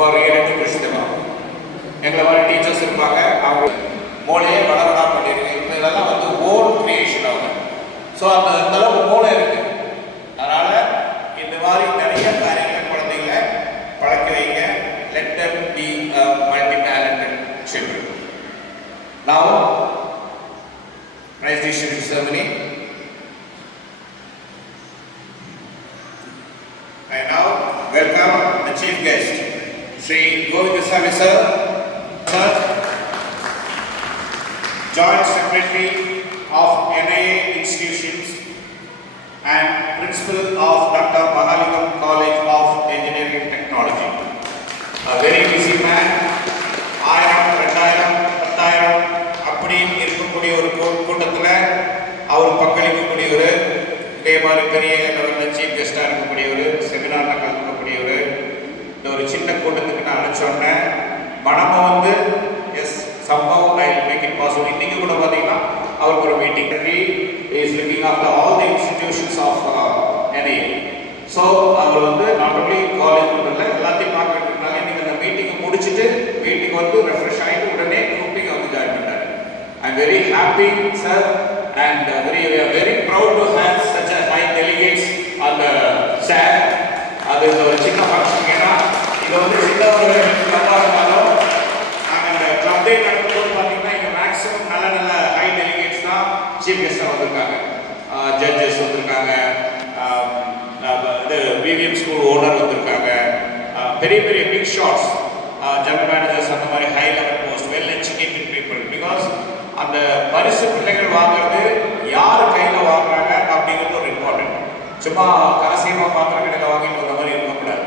For real to push them up. எங்களை மாதிரி teachers இருப்பாங்க, அவங்க மூளையே வளரடா பண்ணியிருக்கேன். இப்போ இதெல்லாம் வந்து ஓன் கிரியேஷன் ஆகும். ஸோ அந்த அளவுக்கு மூளை இருக்கு. அதனால இந்த மாதிரி நிறைய காரியங்கள் குழந்தைகளை பழக்க வைங்க. Let them be multi-talented children. Now, prize distribution ceremony. I now welcome the chief guest, Sri Govindasamy sir, Joint Secretary of NIA Institutions and Principal of Dr. Mahalingam College of Engineering Technology. A very busy man. 1000, 2000, 10,000 அப்படி இருக்கக்கூடிய ஒரு கூட்டத்தில் அவர் பங்களிக்கக்கூடியவர், இதே மாதிரி பெரிய லெவலில் chief கெஸ்டாக இருக்கக்கூடியவர், செமினாரில் கலந்துக்கக்கூடியவர். இந்த ஒரு சின்ன கூட்டத்துக்கு நான் அழைச்சோன்னே மனமும் வந்து S somehow I will make it possible. இன்னைக்கு கூட பார்த்தீங்கன்னா அவருக்கு ஒரு meeting. He is looking after all the institutions of NIA. So அவர் வந்து நாட் ஒன்லி காலேஜ் மட்டும் எல்லாத்தையும் பார்க்கறதுனால இன்னைக்கு அந்த மீட்டிங்கை முடிச்சுட்டு வீட்டுக்கு வந்து ரெஃப்ரெஷ் ஆகிட்டு உடனே குரூப்பிங் வந்து ஜாயின் பண்ணார். ஐ am very happy sir and very proud to have such a high delegates அந்த சார். அது ஒரு சின்ன ஃபங்க்ஷன். ஏன்னா இது வந்து சின்ன ஒரு கிளப்பாக இருந்தாலும் நாங்கள் இந்த கிளப் டே நடக்கும்போது பார்த்தீங்கன்னா இங்கே மேக்ஸிமம் நல்ல நல்ல ஹை டெலிகேட்ஸ் தான் சீஃப் கெஸ்டாக வந்திருக்காங்க. ஜட்ஜஸ் வந்திருக்காங்க, இது விவிஎம் ஸ்கூல் ஓனர் வந்திருக்காங்க, பெரிய பெரிய பிக் ஷாட்ஸ், ஜெனரல் மேனேஜர்ஸ், அந்த மாதிரி high level post, well educated people. Because அந்த பரிசு பிள்ளைகள் வாங்குறது யார் கையில் வாங்குறாங்க அப்படிங்கிறது ஒரு இம்பார்ட்டன்ட். சும்மா காசியமாக பாத்திர கடையில் வாங்கிட்டு வந்த மாதிரி இருக்கக்கூடாது.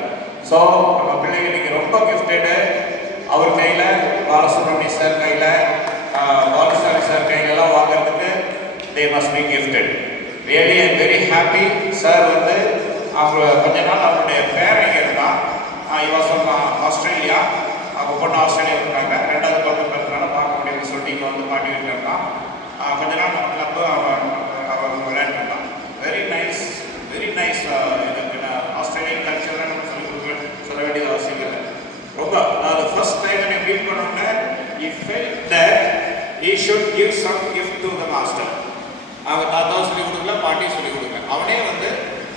ஸோ நம்ம பிள்ளைங்க இன்னைக்கு ரொம்ப கிஃப்டடு. அவர் கையில், பாலசுப்ரமணிய சார் கையில், பாலசாமி சார் கையிலெல்லாம் வாங்குறதுக்கு they must be gifted. Really I am very happy. Sir வந்து அவங்க கொஞ்ச நாள் அவருடைய பேரன் இங்கே இருந்தான். he was from Australia. அவங்க பொண்ணு ஆஸ்திரேலியா இருந்தாங்க. ரெண்டாவது குழந்தை பிறந்தனால பார்க்க முடியும்னு சொல்லிட்டு இங்கே வந்து பாட்டி வீட்டில் இருந்தான். கொஞ்ச நாள் நம்ம கிளப்பு அவன் விளையாண்டுருந்தான். வெரி நைஸ் இது ஆஸ்திரேலியன் கல்ச்சர்லாம் நம்ம சொல்ல வேண்டியது அவசியம் இல்லை. ரொம்ப அதாவது ஃபர்ஸ்ட் டைம் என்னை மீட் பண்ணோன்னே he felt that he should give some gift to the master. அவங்க தாத்தாவும் சொல்லிக் கொடுக்கல, பாட்டியும் சொல்லிக் கொடுங்க. அவனே வந்து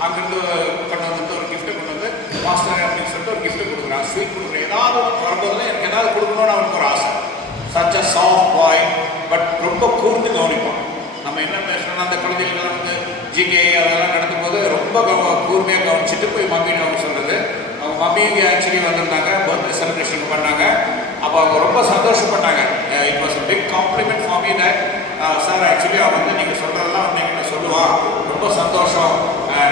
அங்கிருந்து கொண்டு வந்து ஒரு கிஃப்ட்டை கொண்டு வந்து மாஸ்டர் அப்படின்னு சொல்லிட்டு ஒரு கிஃப்ட்டை கொடுக்குறான், ஸ்வீட் கொடுக்குறேன். ஏதாவது வரும்போதுல எனக்கு ஏதாவது கொடுக்கணும்னு அவனுக்கு ஒரு ஆசை. Such a soft bye, but ரொம்ப கூர்ந்து கவனிப்பான். நம்ம என்ன பேசுகிறோம்னா அந்த குழந்தைகள்லாம் வந்து ஜிகே அதெல்லாம் நடத்தும் போது ரொம்ப கூர்மையாக கவனிச்சுட்டு போய் மம்மின்னு அவங்க சொல்கிறது. அவங்க மம்மி இங்கே ஆக்சுவலி வந்திருந்தாங்க, பர்த்டே செலிப்ரேஷன் பண்ணாங்க. அப்போ அவங்க ரொம்ப சந்தோஷப்பட்டாங்க. It was a big compliment for me that sir actually அவன் வந்து நீங்கள் சொல்கிறதெல்லாம் வந்து எங்கிட்ட சொல்லுவான், ரொம்ப சந்தோஷம்,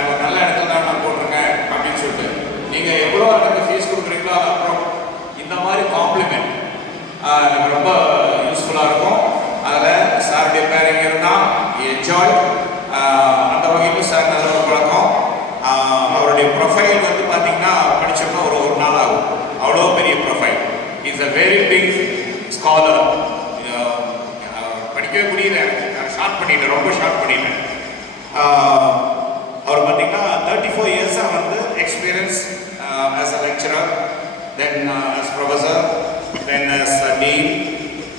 ஒரு நல்ல இடத்துல தான் நான் போட்டிருக்கேன் அப்படின்னு சொல்லிட்டு. நீங்கள் எவ்வளோ எனக்கு ஃபீஸ் கொடுக்குறீங்களோ அப்புறம் இந்த மாதிரி காம்ப்ளிமெண்ட் எனக்கு ரொம்ப யூஸ்ஃபுல்லாக இருக்கும். அதில் சாருடைய பேர் எங்கே இருந்தால் என்ஜாய். அந்த வகையில் சார் நல்ல ஒரு பழக்கம். அவருடைய ப்ரொஃபைல் வந்து பார்த்தீங்கன்னா படித்தப்போ ஒரு நாள் ஆகும், அவ்வளோ பெரிய profile. Is a very big scholar. படிக்கவே முடியல எனக்கு, நான் ஷார்ட் பண்ணிட்டேன், ரொம்ப ஷார்ட் பண்ணிட்டேன். அவர் பார்த்தீங்கன்னா 34 இயர்ஸாக வந்து experience as a lecturer, then as professor, then as dean,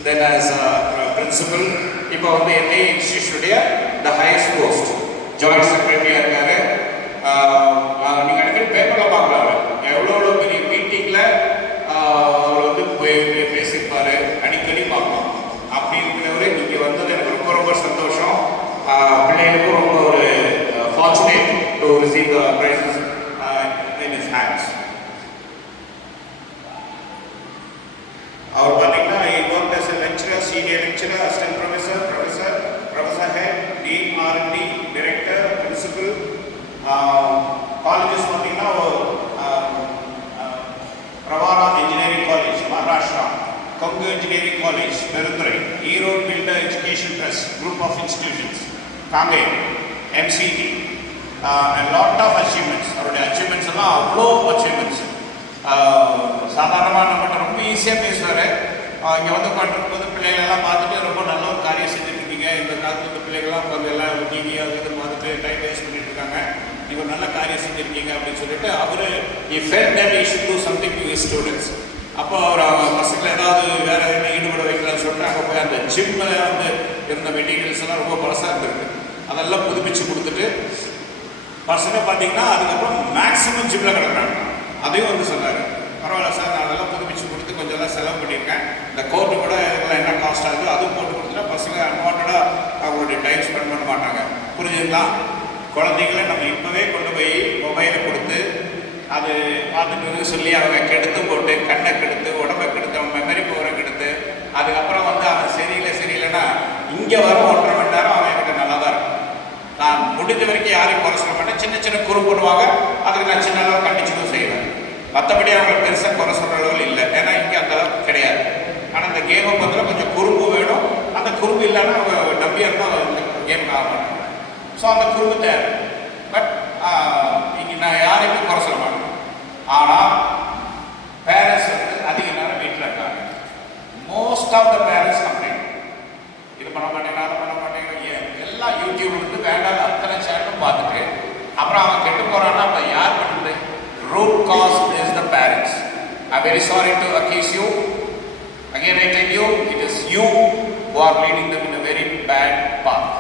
then as principal. இப்போ வந்து என்ஐ இன்ஸ்டிடியூஷனுடைய த ஹையஸ்ட் போஸ்ட் ஜாயிண்ட் செக்ரட்டரியாக இருக்காரு. நீங்கள் அடிக்கடி பேப்பரில் பார்க்கலாம், எவ்வளோ பெரிய மீட்டிங்கில் அவர் வந்து பேசியிருப்பார், அடிக்கடி பார்க்கலாம். அப்படி இருக்கிறவரை இங்கே வந்தது எனக்கு ரொம்ப ரொம்ப சந்தோஷம். பிள்ளைகளுக்கும் ரொம்ப ஒரு fortunate to receive the prizes in his hands. அவர் பார்த்தீங்கன்னா work as a lecturer, senior lecturer, assistant professor, professor head, dean R&D, director, principal. Colleges பார்த்தீங்கன்னா Pravara engineering college Maharashtra, Kongu engineering college Perundurai, Erode builder education trust group of institutions, Kangeyam, M C D, lot of achievements. அவருடைய achievements எல்லாம் அவ்வளோ achievements. சாதாரணமாக நம்மகிட்ட ரொம்ப ஈஸியாக பேசுவார். இங்கே வந்து உட்காந்துருக்கும்போது பிள்ளைகளெல்லாம் பார்த்துட்டு ரொம்ப நல்ல ஒரு காரியம் செஞ்சுருக்கீங்க, இந்த காலத்தில் பிள்ளைகள்லாம் கொஞ்சம் எல்லாம் டிவி அது இது பார்த்துட்டு டைம் வேஸ்ட் பண்ணிட்டு இருக்காங்க, நீங்கள் ஒரு நல்ல காரியம் செஞ்சுருக்கீங்க அப்படின்னு சொல்லிட்டு அவர் he felt that he should do something to students. அப்போ பசங்களை ஏதாவது வேறு எதுவும் ஈடுபட வைக்கலாம்னு சொல்லிட்டு அங்கே போய் அந்த ஜிம்மில் வந்து இருந்த மெட்டீரியல்ஸ் எல்லாம் ரொம்ப பழசாக இருந்திருக்கு. அதெல்லாம் புதுப்பிச்சு கொடுத்துட்டு பசங்க பார்த்தீங்கன்னா அதுக்கப்புறம் மேக்ஸிமம் ஜிம்மில் கிடக்குறாங்க. அதையும் வந்து சொன்னார், பரவாயில்ல சார், நான் அதெல்லாம் புதுப்பிச்சு கொடுத்து கொஞ்சம் தான் செலவு பண்ணியிருக்கேன், இந்த கோர்ட்டு கூட இதெல்லாம் என்ன காஸ்ட் ஆகுது அதுவும் போட்டு கொடுத்துட்டா பசங்க அன்வான்டாக அவங்களுடைய டைம் ஸ்பெண்ட் பண்ண மாட்டாங்க. புரிஞ்சுங்களா? குழந்தைகளை நம்ம இப்போவே கொண்டு போய் மொபைலை கொடுத்து அது பார்த்துட்டு சொல்லி அவங்க கெடுத்து போட்டு கண்ணை கெடுத்து உடம்பை கெடுத்து அவன் மெமரி பவரை கெடுத்து அதுக்கப்புறம் வந்து அவன் சரியில்லைன்னா இங்கே வர 1.5 மணி நேரம் அவன் எனக்கு நல்லா தான் இருக்கும். நான் முடிஞ்ச வரைக்கும் யாரையும் குறை சொல்ல மாட்டேன். சின்ன சின்ன குறு போடுவாங்க, அதுக்கு நான் சின்ன அளவு கண்டிச்சுக்கும் செய்வேன். மற்றபடி அவங்க பெருசாக குறை சொல்கிற அளவில் இல்லை, ஏன்னா இங்கே அந்த அளவுக்கு கிடையாது. ஆனால் இந்த கேமை பொறுத்தவரை கொஞ்சம் குறும்பு வேணும். அந்த குறும்பு இல்லைன்னா அவங்க டப்பியாக இருந்தால் இந்த கேம் ஆக மாட்டாங்க. ஸோ அந்த குறும்பு தேவை. பட் இங்கே நான் யாரையுமே குறை சொல்ல மாட்டேன். ஆனால் பேரண்ட்ஸ் வந்து அதிக நேரம் வீட்டில் இருக்காங்க. Most of the parents complaint, இது பண்ண மாட்டேங்க அதை பண்ண மாட்டேங்க, எல்லாம் யூடியூப்ல இருந்து வேண்டாத அத்தனை சேனலும் பார்த்துட்டு அப்புறம் அவன் கெட்டு போகிறான்னா அப்போ யார் பண்ணுறது? Root cause is the parents. I very sorry to accuse you. Again I tell you, it is you who are leading them in a very bad path.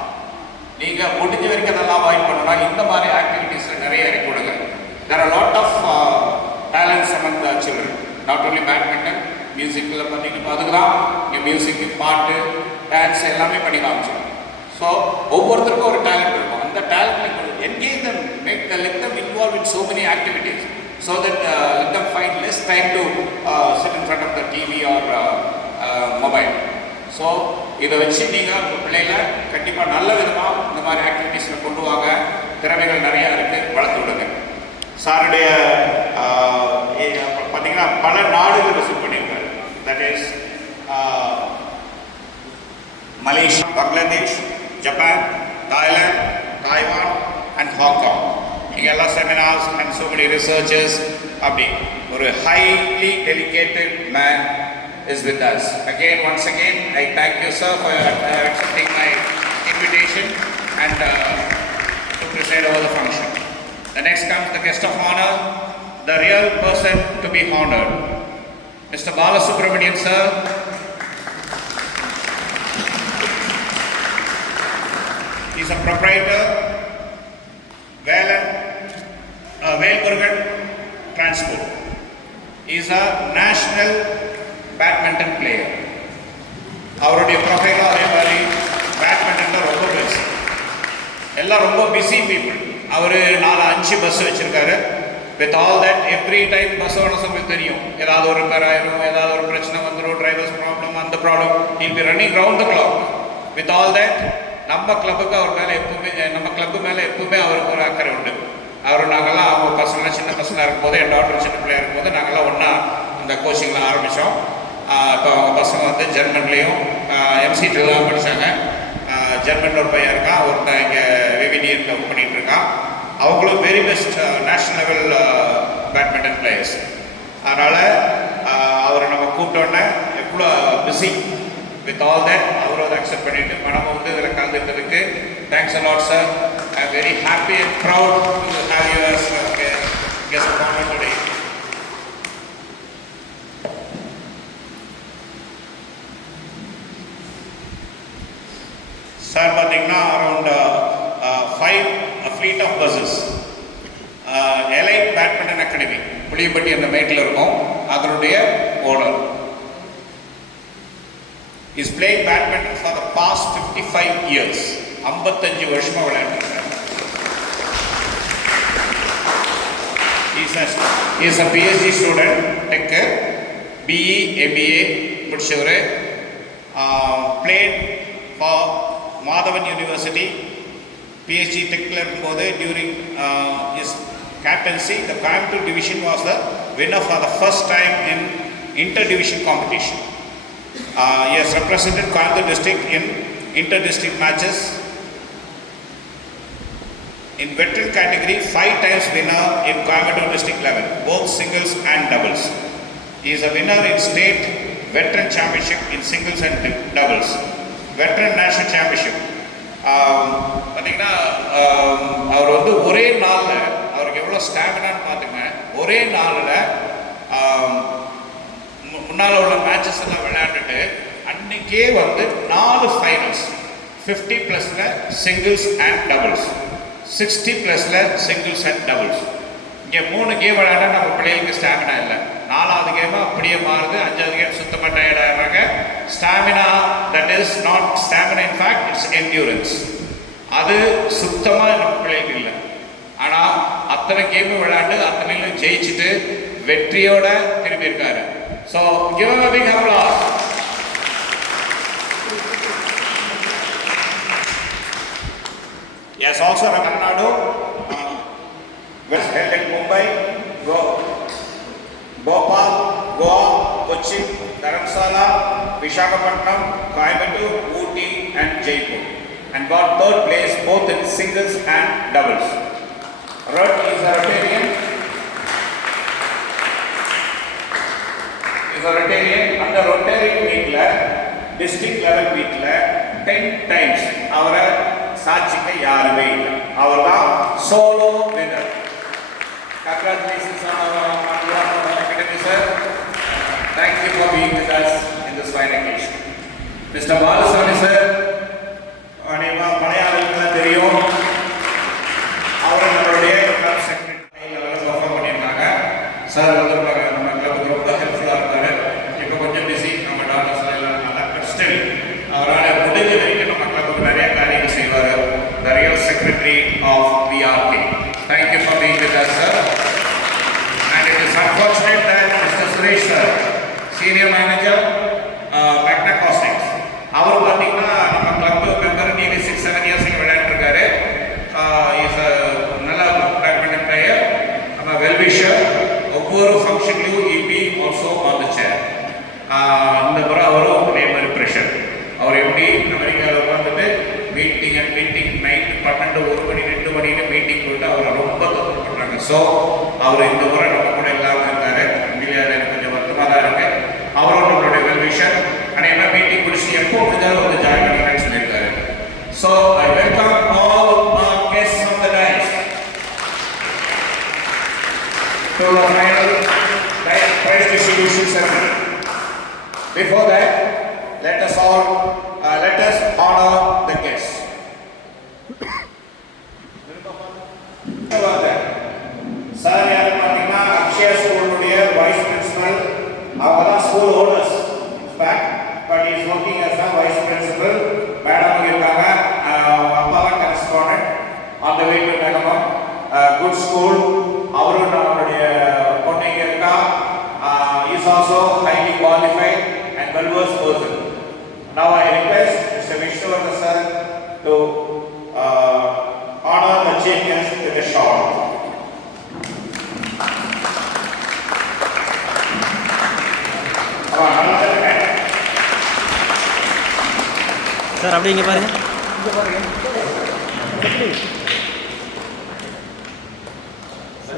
நீங்கள் முடிஞ்ச வரைக்கும் அதெல்லாம் அவாய்ட் பண்ணணும். இந்த மாதிரி ஆக்டிவிட்டீஸில் நிறைய இறக்கி கொடுங்க. There are a lot of talents among the children. Not only badminton, மியூசிக்கில் பார்த்தீங்கன்னா அதுக்குதான் இங்கே மியூசிக்கு, பாட்டு, டான்ஸ் எல்லாமே பண்ணி காமிச்சோம். ஸோ ஒவ்வொருத்தருக்கும் ஒரு டேலண்ட் இருக்கும். அந்த talent engage them, let them involve in so many activities so that let them find less time to sit in front of the TV or mobile. So இதை வச்சு நீங்கள் உங்கள் பிள்ளைகளை கண்டிப்பாக நல்ல விதமாக இந்த மாதிரி ஆக்டிவிட்டீஸில் கொண்டு வாங்க. திறமைகள் நிறையா இருக்குது, வளர்த்து விடுங்க. சாருடைய பார்த்தீங்கன்னா பல நாடுகள் விசிட் பண்ணியிருக்காரு. That is Malaysia, Bangladesh, Japan, Thailand, Taiwan and Hong Kong. இங்கே எல்லா seminars and so many researchers. அப்படி ஒரு highly dedicated man is with us. Once again, I thank you, sir, for accepting my invitation and to preside over the function. The next comes the guest of honor, the real person to be honored, Mr. Balasubramanian, sir. He is a proprietor, Velmurugan Transport. He is a national badminton player. அவருடைய ப்ரொஃபைலும் அதே மாதிரி பேட்மிண்டனில் ரொம்ப பெருசு. எல்லாம் ரொம்ப busy people. அவர் 4-5 bus வச்சுருக்காரு. With all that every time bus owners உங்களுக்கு தெரியும், ஏதாவது ஒரு ரிப்பேர் ஆயிரும், ஏதாவது ஒரு பிரச்சனை வந்துடும், டிரைவர்ஸ் ப்ராப்ளம், அந்த problem, I'll be running round the clock. With all that நம்ம கிளப்புக்கு அவர் மேலே எப்பவுமே, நம்ம கிளப்பு மேலே எப்பவுமே அவருக்கு ஒரு அக்கறை உண்டு. அவர் நாங்கள்லாம் அவங்க பசங்களாம் சின்ன பசங்களாக இருக்கும்போது, என் டாக்டர் சின்ன பிள்ளையாக இருக்கும்போது நாங்கள்லாம் ஒன்றா இந்த கோச்சிங்லாம் ஆரம்பித்தோம். இப்போ அவங்க பசங்க வந்து ஜெர்மன்லேயும் எம்சிடியில் தான் படித்தாங்க. ஜெர்மனில் ஒரு பையன் இருக்கான், ஒருத்தன் இங்கே விவிடிஎன் ஒர்க் பண்ணிகிட்டு இருக்கான். அவங்களும் very best national level badminton players. அதனால் அவரை நம்ம கூப்பிட்டோன்னே எவ்வளோ பிஸி. வித் ஆல் தட் அவரும் அதை அக்செப்ட் பண்ணிவிட்டு நம்ம வந்து இதில் கலந்துக்கிறதுக்கு thanks a lot sir. I am very happy and proud to have you as guest of honour today. Sir பார்த்தீங்கன்னா around 5 fleet of buses, elite badminton academy Puliyampatti அந்த மேட்டில் இருக்கும், அதனுடைய owner. Is playing badminton for the past 55 years. 55 வருஷமாக விளையாண்டுருக்காரு. Is a PhD student, tech, BE MBA முடிச்சவர். Played for Madhavan university. PhD டெக்கில் இருக்கும்போது during his captaincy, the Coimbatore division was the winner for the first time in inter-division competition. He has represented Coimbatore district in inter-district matches. In veteran category, 5 times winner in Coimbatore district level, both singles and doubles. He is a winner in state veteran championship in singles and doubles, veteran national championship. பார்த்தீங்கன்னா அவர் வந்து ஒரே நாளில், அவருக்கு எவ்வளோ ஸ்டாமினான்னு பார்த்துங்க, ஒரே நாளில் முன்னால் உள்ள மேட்சஸ் எல்லாம் விளையாண்டுட்டு அன்றைக்கே வந்து 4 ஃபைனல்ஸ் 50+ல சிங்கிள்ஸ் அண்ட் டபுள்ஸ், 60+ல சிங்கிள்ஸ் அண்ட் டபுள்ஸ். இங்கே 3 கேம் விளையாண்டா நம்ம பிள்ளைகளுக்கு ஸ்டாமினா இல்லை. 4வது கேமு அப்படியே மாறுது, 5வது கேம் சுத்தமாக டயர்ட் ஆகிறாங்க. Stamina that is not stamina, in fact it's endurance. அது சுத்தமாக நம்ம பிள்ளைகளுக்கு இல்லை. ஆனால் அத்தனை கேமு விளையாண்டு அத்தனையிலும் ஜெயிச்சுட்டு வெற்றியோட திரும்பி இருக்காரு. So give him a big applause. Yes, also Tamil Nadu was held in Mumbai, Bhopal, Goa, Kochi, Dharamsala, Visakhapatnam, Coimbatore, Ooty and Jaipur, and got 3rd place both in singles and doubles. Rod is a Rotarian. அந்த Rotarian மீட்ல district level மீட்ல 10 times அவரை சாட்சிக்க யாருமே இல்லை. அவர் தான் solo Winner. Congratulations academy sir. Thank you for being with us in this fine occasion. Mr. Balaswamy sir, பழைய ஆளுங்கெல்லாம் தெரியும். அவர் நம்மளுடைய கிளப் செக்ரட்டரி லெவலில் பர்ஃபார்ம் பண்ணியிருக்காங்க. சார் வந்து நம்ம கிளப்புக்கு ரொம்ப ஹெல்ப்ஃபுல்லாக இருக்காரு. இப்போ கொஞ்சம் பிஸி, நம்ம டாக்டர்ஸ் எல்லாம் நல்லா, பட் ஸ்டில் அவரால் முடிஞ்ச வரைக்கும் நம்ம கிளப்புக்கு நிறைய காரியங்கள் செய்வார். The real secretary of VRK. Thank you for being with us, sir. And it is unfortunate that Mr. Suresh sir, senior manager, Magna Cosmetics, அவர் பார்த்தீங்கன்னா நம்ம கிளப் மெம்பர் நீங்க 6-7 இயர்ஸ் விளையாண்டுருக்காரு. இஸ் நல்ல பேட்மிண்டன் பிளேயர், நம்ம வெல்விஷர். ஒவ்வொரு ஃபங்க்ஷன்லையும் EB also on the சேர். இந்த முறை அவரும் அதே மாதிரி ப்ரெஷர். அவர் எப்படி அமெரிக்காவில் உட்காந்துட்டு மீட்டிங் நைட்டு 12, 1 மணி 2 மணின்னு மீட்டிங் போட்டு அவரை ரொம்ப தொந்தரவு பண்ணுறாங்க. ஸோ அவர் இந்த முறை நம்ம கூட இல்லாமல் இருந்தார். இல்லையா, எனக்கு கொஞ்சம் வருத்தமாக தான் இருக்கு. அவரும் நம்மளுடைய வெல்விஷர். ஆனால் என்ன மீட்டிங் முடிச்சு எப்போ முடிஞ்சாலும் வந்து ஜாயின் பண்ணிக்கிறேன்னு சொல்லியிருக்காரு. So I welcome all our guests on the dais to the final prize distribution ceremony. Before that, let us honor the guests. சார் யாரு பார்த்தீங்கன்னா அக்ஷயா ஸ்கூலுடைய வைஸ் பிரின்சிபல். அவங்க தான் school owners in fact, but is working as a vice principal. Madam இருக்காங்க, அப்பா தான் correspondent on the way to Nagamam. Good school. அவரும் நம்மளுடைய பொண்ணுங்க இருக்கா. Is also highly qualified and well-versed person. Now I request Mr. Vishnuvartha sir to honor the champions with a shout. Sir அப்படி இங்கே பாருங்க.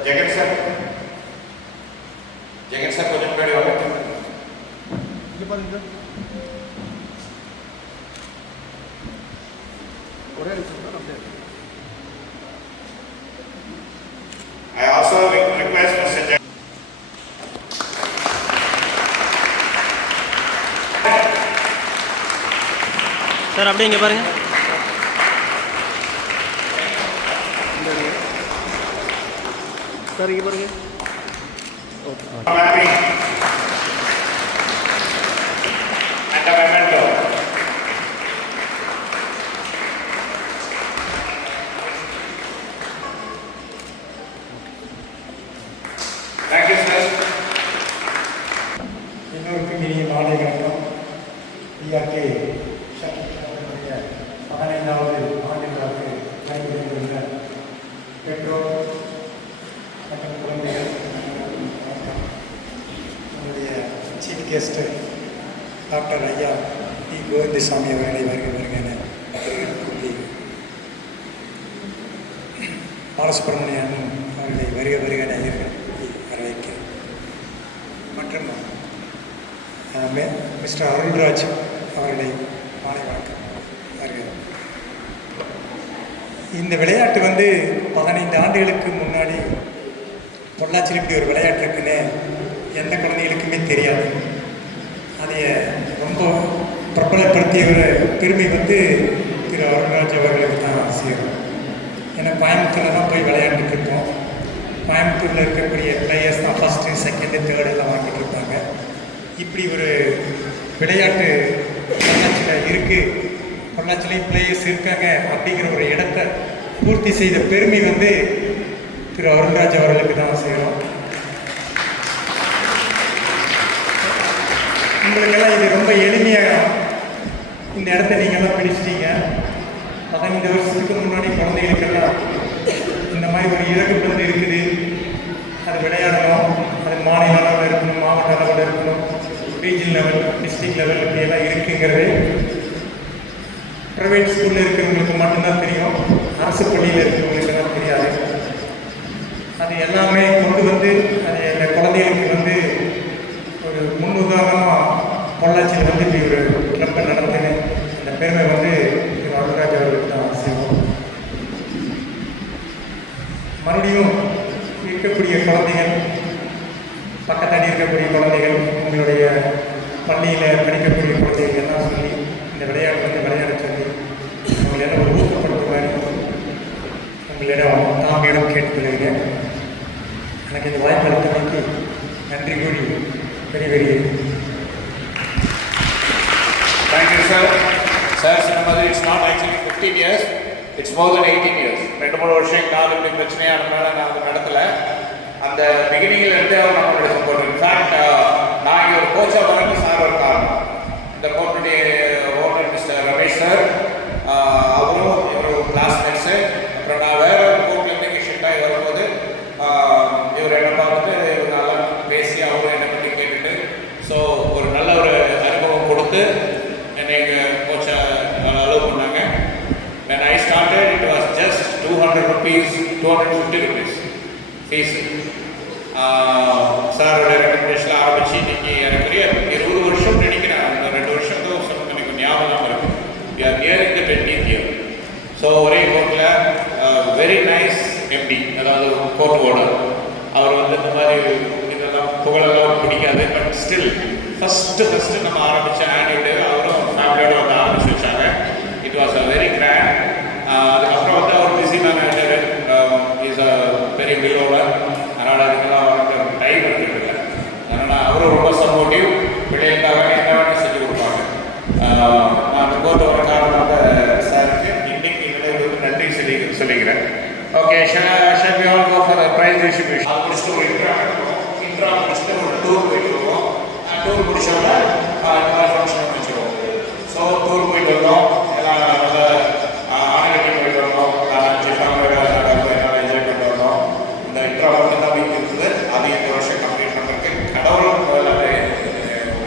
ஜெகன் சார் கொஞ்சம் முன்னாடி வாங்க. I also request Mr. Jagan. Sir அப்படியே இங்கே பாருங்க. சார் இங்கே பாருங்க. And a memento. Thank you, sir. எல்லோருக்கும் இனிய மாலை வணக்கம். VRK சட்டத்தினுடைய 15வது ஆண்டு விழாவுக்கு வருகின்ற பெற்றோர் மற்றும் குழந்தைகள், நம்முடைய சீஃப் கெஸ்ட்டு டாக்டர் ஐயா டி கோவிந்தசாமி அவர்களை வருகிற கூறி பாலசுப்ரமணியன் அவர்களை வருகிற வரவேற்கிறேன். மற்றும் மிஸ்டர் அருள்ராஜ் அவர்களை மாலை வணக்கம் வருகிறேன். இந்த விளையாட்டு 15 ஆண்டுகளுக்கு முன்னாடி பொள்ளாச்சியில் இப்படி ஒரு விளையாட்டு இருக்குன்னு எந்த குழந்தைகளுக்குமே தெரியாது. அதை ரொம்ப பிரபலப்படுத்திய ஒரு பெருமை வந்து திரு அருண்ராஜ் அவர்களுக்கு தான் சேரும். ஏன்னா கோயம்புத்தூரில் தான் போய் விளையாண்டுட்டு இருக்கோம். கோயம்புத்தூரில் இருக்கக்கூடிய பிளேயர்ஸ் தான் ஃபஸ்ட்டு, செகண்டு, தேர்டு எல்லாம் வாங்கிட்டு இருப்பாங்க. இப்படி ஒரு விளையாட்டு பொள்ளாச்சியில் இருக்குது, பொள்ளாச்சிலையும் பிளேயர்ஸ் இருக்காங்க அப்படிங்கிற ஒரு இடத்தை பூர்த்தி செய்த பெருமை வந்து திரு அருண்ராஜ் அவர்களுக்கு தான் சேரும். உங்களுக்கெல்லாம் இது ரொம்ப எளிமையாக இந்த இடத்த நீங்கள்லாம் பிடிச்சிட்டீங்க. 15 வருஷத்துக்கு முன்னாடி குழந்தைகளுக்கெல்லாம் இந்த மாதிரி ஒரு இலக்கு பந்து இருக்குது, அது விளையாடணும், அது மாநில அளவில் இருக்கணும், மாவட்ட அளவில் இருக்கணும், ரீஜனல் லெவல், டிஸ்ட்ரிக்ட் லெவல் இப்படியெல்லாம் இருக்குங்கிறது ப்ரைவேட் ஸ்கூலில் இருக்கிறவங்களுக்கு மட்டும்தான் தெரியும், அரசு பள்ளியில் இருக்கிறவங்களுக்கெல்லாம் தெரியாது. அது எல்லாமே கொண்டு வந்து அது அந்த குழந்தைகளுக்கு வந்து ஒரு முன்னுதாரணமாக பொள்ளாச்சியில் வந்து இப்படி ஒரு கிளப்பை நடத்துன்னு அந்த பெருமை வந்து திரு அருண்ராஜ் அவர்களுக்கு தான் செய்வோம். மறுபடியும் இருக்கக்கூடிய குழந்தைகள், பக்கத்தாடி இருக்கக்கூடிய குழந்தைகள், உங்களுடைய பள்ளியில் படிக்கக்கூடிய குழந்தைகள் எல்லாம் சொல்லி இந்த விளையாட்டு வந்து விளையாட சொல்லி உங்களெல்லாம் ஒரு ஊக்கப்படுத்த மாதிரி உங்களிடம் தாமியிடம் கேட்டுக்கொள்கிறேன். எனக்கு இந்த வாய்ப்பு அளித்தமைக்கு நன்றி கூறி பெரிய Thank you, sir. Sir, it's not actually 15 years, it's more than 18 years. 2-3 வருஷம் காலம் இப்படி பிரச்சனையானதுனால நான் அந்த நடத்தல. அந்த பிகினிங்கில் இருந்தே அவர் நம்மளுடைய சப்போர்ட். இன்ஃபேக்ட் நான் இங்கே ஒரு கோச்சாக வரேன்னு சார் ஒரு காரணம். இந்த கோர்ட்டுடைய ஓனர் மிஸ்டர் ரமேஷ் சார், அவரும் இவரோட கிளாஸ்மேட்ஸு. அப்புறம் நான் வேற ஒரு கோர்ட்லேருந்து இங்கே ஷிஃப்ட் ஆகி வரும்போது இவர் என்னை பார்த்துட்டு இவர் நல்லா பேசி அவரும் என்னை பற்றி கேட்டுட்டு ஸோ ஒரு நல்ல ஒரு அனுபவம் கொடுத்து என்னை எங்கள் கோச்சை அலோவ் பண்ணாங்க. when I started it was just 200 rupees, 250 rupees fees. சாரோட ரெக்கமெண்டேஷனில் ஆரம்பிச்சு இன்னைக்கு எனக்கு 20 வருஷம் நினைக்கிறேன். அந்த 2 வருஷம் தான் சொன்ன எனக்கு ஞாபகம் இருக்கு. we are nearing the 20th year. So ஒரே கோர்ட்டில் வெரி நைஸ் எம்டி, அதாவது கோர்ட் ஓனர். அவர் வந்து இந்த மாதிரி இதெல்லாம் புகழெல்லாம் பிடிக்காது, பட் ஸ்டில் ஃபஸ்ட்டு நம்ம ஆரம்பித்த ஆனுவல் டே அவரும் ஃபேமிலியோட வந்து ஆரம்பிச்சு வச்சாங்க. It was a very grand. அதுக்கப்புறம் வந்து அவர் பிஸி மேனேஜர், இஸ் அ பெரிய பிலோவர், அதனால் அதுக்கெல்லாம் அவருக்கு டைம் இருக்கிறது இல்லை. அதனால் அவரும் ரொம்ப சப்போர்ட்டிவ், பிள்ளைகளுக்காக என்ன வேணும் செஞ்சு கொடுப்பாங்க. நான் கோர்ட் வர காரணமாக சாருக்கு இன்னைக்கு இதில் நன்றி சொல்லிக்கிறேன். Okay, shall we all go for the prize distribution. அது முடிச்சுட்டு ஒரு இன்ட்ரா முடிச்சுட்டு ஒரு டூர் போயிட்டு வருவோம். டூர் முடிச்சோன்னா ஃபங்க்ஷன் வச்சுருவோம். ஸோ டூர் போயிட்டு வந்தோம், எல்லாம் நல்ல ஆணையத்தை போயிட்டு வந்தோம், ஃபேமிலியோட எல்லாம் என்ஜாய் பண்ணிட்டு வந்தோம். இந்த இன்ட்ரா மட்டும் தான் வீக் இருக்குது, அது இந்த வருஷம் கம்ப்ளீட் பண்ணுறதுக்கு கடவுளும்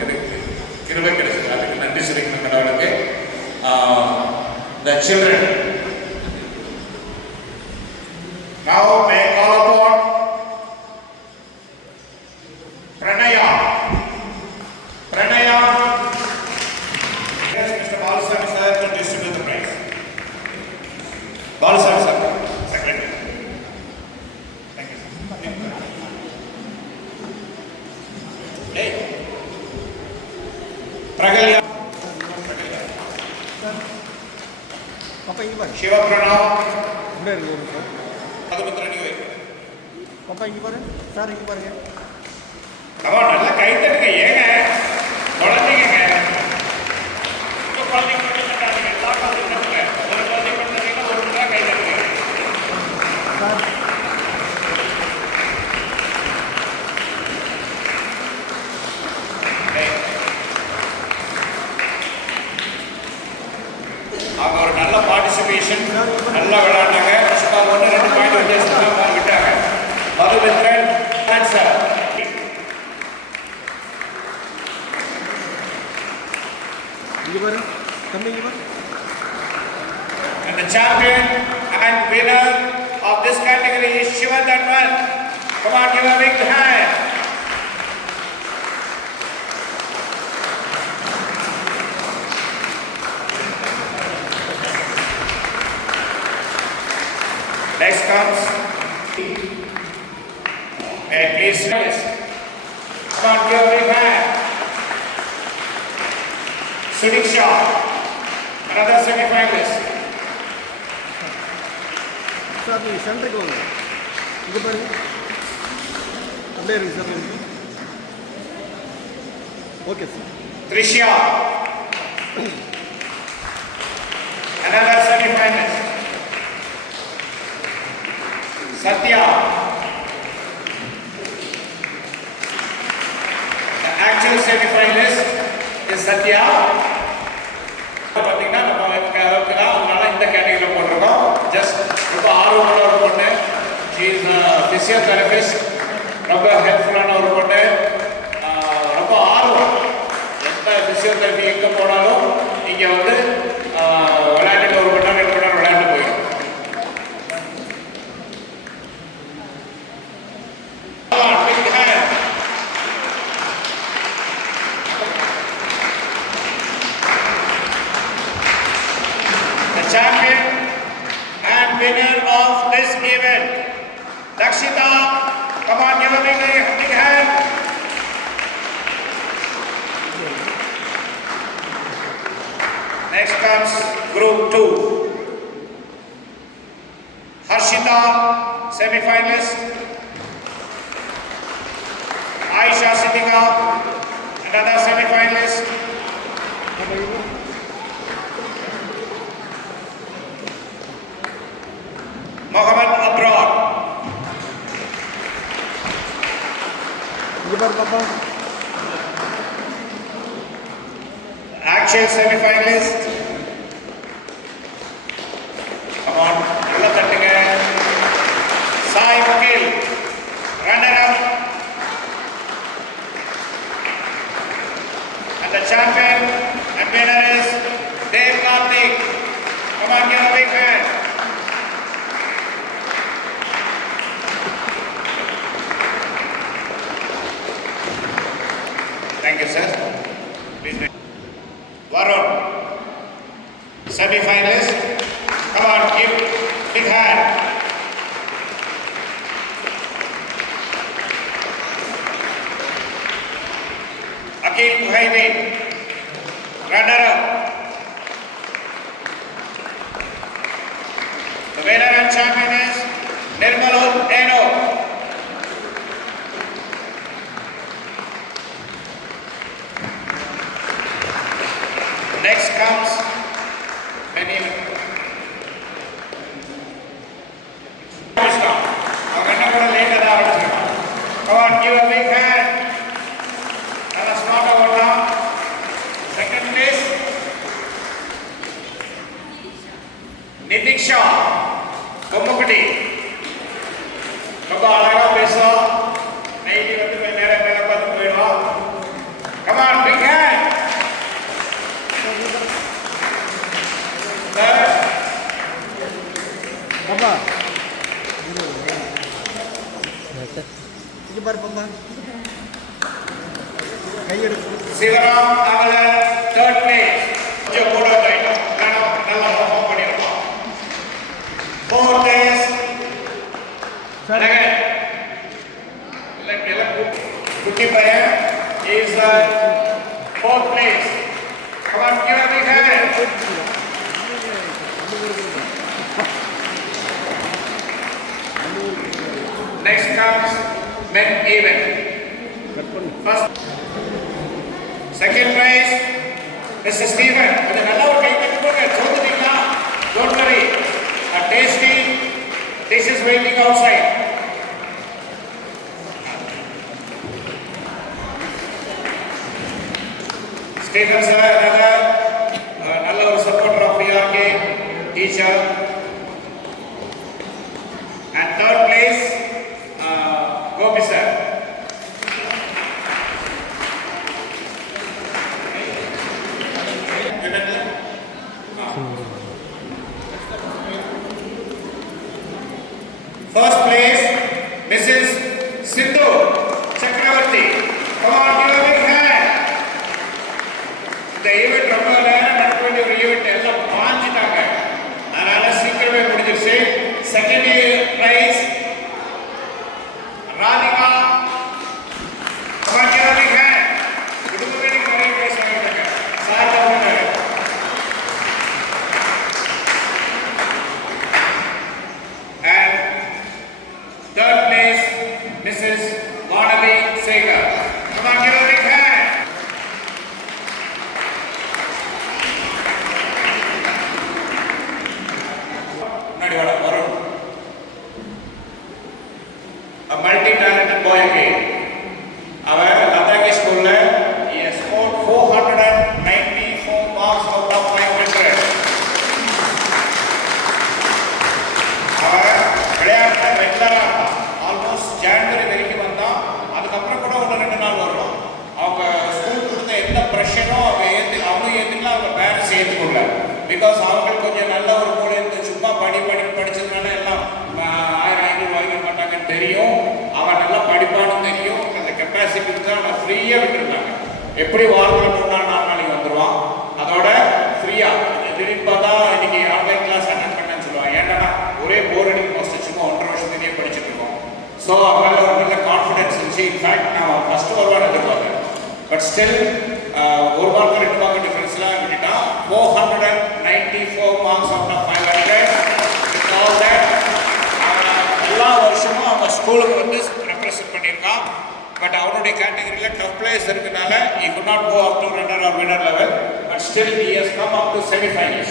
இது கிருபை கிடைச்சது. அதுக்கு நன்றி சொல்லிக்கணும் கடவுளுக்கு. The children now may call upon Pranaya. Yes, Mr. Balasamy sir to distribute the prize. Balasamy sir, secretary. Thank you. Hey, Pragalya. பாப்பா இங்கே பாரு, Shiva Pranav. இங்கே இருக்கு சார். Madhumitra Niyoy. பாப்பா இங்கே பாரு சார், இங்கே பாருங்க. அவன் நல்லா கை தட்டுங்க. ஏங்க குழந்தைங்க, இப்போ குழந்தைங்க மட்டும் தட்டாதீங்க, எல்லா குழந்தைங்க தட்டுங்க. ஒரு குழந்தைங்க மட்டும் தட்டீங்கன்னா ஒரு மணி நேரம் கை தட்டுங்க. சார் அவங்க ஒரு நல்ல பார்ட்டிசிபேஷன், நல்லா விளையாண்டாங்க. சுமார் 1-2 பாயிண்ட் வித்தியாசம் விட்டாங்க. மதுமித்ரன் சார், இங்கே பாரு தம்பி, இங்கே பாரு. and the champion and winner of this category is Shiva Dhanwan. Come on, give a big hand. Next comes, and please, come on, give a big hand. Sudiksha, another semi-finalist. Sir நீங்கள் சென்டருக்கு வாங்க இங்கே பாருங்க அப்படியே இருக்கு sir எனக்கு okay sir Trishya, another semi-finalist. Satya, the actual semi-finalist is Satya. பார்த்தீங்கன்னா நம்ம அளவுக்கு தான் அதனால இந்த கேட்டகரியில் போட்டிருக்கோம். ஜஸ்ட் ரொம்ப ஆர்வமான ஒரு பொண்ணு. She is physiotherapist. ரொம்ப ஹெல்ப்ஃபுல்லான ஒரு பொண்ணு. ரொம்ப ஆர்வம். எந்த ஃபிசியோதெரபி எங்கே போனாலும் இங்கே வந்து விளையாண்டுட்டு ஒரு மணி நேரம் 2 மணி நேரம் விளையாண்டு போயிடும். Champion and winner of this event, Dakshita. Come on, give a big hand. Next comes Group 2. Harshita, semi-finalist. Aisha Siddhika, another semi-finalist. Mohammed Abrar. இங்கே பாரு பாப்பா Actual semi-finalist. Come on, all தட்டுங்க. Sai Vakil, runner-up. And the champion and winner is Dev Karthik. Come on, give a big hand. Thank you, sir. Please. Varun, semi-finalist. Come on, give big hand. Akil Muhaiddin, runner-up. The winner and champion is Nirmalul Eno. Next comes many. Come on, give a big hand. Now smart over now. Second place, Nitiksha, Kommukudi. ரொம்ப அழகா பேசுவோம். Nightie வந்து நேரம் மேல பார்த்து போயிடுவோம். Come on, big hand. பாப்பா இங்கே பாரு பாப்பா கையெடுத்து Sivaram Nagalan, third place. जो बोलो जाएगा, नल्ला परफॉर्म பண்ணிருக்கோம். Fourth place, Nagalan. எல்லாம் குட்டி பையன் is fourth place. Come on, give a big hand. Next comes men event. First, second prize, Mr. Stephen. கொஞ்சம் நல்லா ஒரு கை தட்டி போங்க. சோதுறீங்களா? Don't worry. A tasty dish is waiting outside. Stephen sir, another நல்ல ஒரு supporter of PRK teacher. And third place, Gopi sir. First place, Mrs. Sindhu Chakravarti. Come on, give a big hand. The event ரொம்ப நேரம் நடக்க வேண்டிய ஒரு event எல்லாம் பாஞ்சிட்டாங்க. அதனால எப்படி வாரத்தில் 3 நாள் 4 நாளைக்கு வந்துடுவான். அதோட ஃப்ரீயாக திடீர்னு பார்த்தா இன்னைக்கு ஆன்லைன் கிளாஸ் அட்டன் பண்ணேன்னு சொல்லுவான். ஏன்னா ஒரே போர் அடிக்கும் மோஸ்ட் வச்சுக்கோ 1.5 வருஷத்துலேயே படிச்சுட்டு இருக்கோம். ஸோ அவங்கள ஒரு நல்ல கான்ஃபிடன்ஸ் இருந்துச்சு. இன்ஃபேக்ட் நான் ஃபஸ்ட்டு வருவான்னு எதிர்பார்த்தேன். பட் ஸ்டில் ஒரு மார்க் 2 மார்க் டிஃபரன்ஸ்லாம் விட்டுட்டா 494 marks out of 500. All that எல்லா வருஷமும் அவங்க ஸ்கூலுக்கு வந்து ரெப்ரசென்ட் பண்ணியிருக்கான். பட் அவனுடைய கேட்டகரியில் டஃப் பிளேயர்ஸ் இருக்கனால he could not go up to runner or winner level, but still he has come up to semi-finals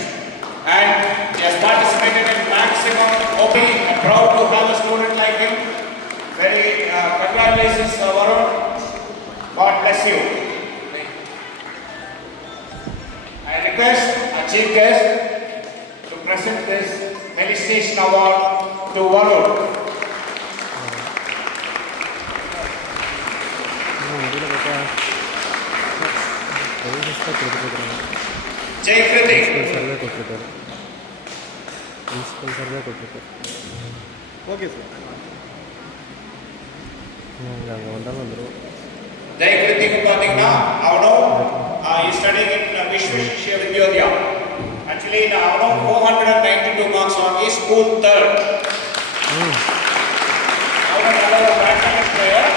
and he has participated in maximum OP. I'm proud to have a student like him. Very congratulations Varun. God bless you. I request our chief guest to present this felicitation award to Varun. Jay Kriti. Okay sir. அங்கே வந்தாலும் வந்துடும். Jay Kriti को பார்த்தீங்கன்னா அவனும் studying in Vishweshishya Vidyodhya. Actually அவனும் 492 marks வாங்கி school third. அவனும் நல்ல ஒரு பேட்ஸ்மேன் பிளேயர்.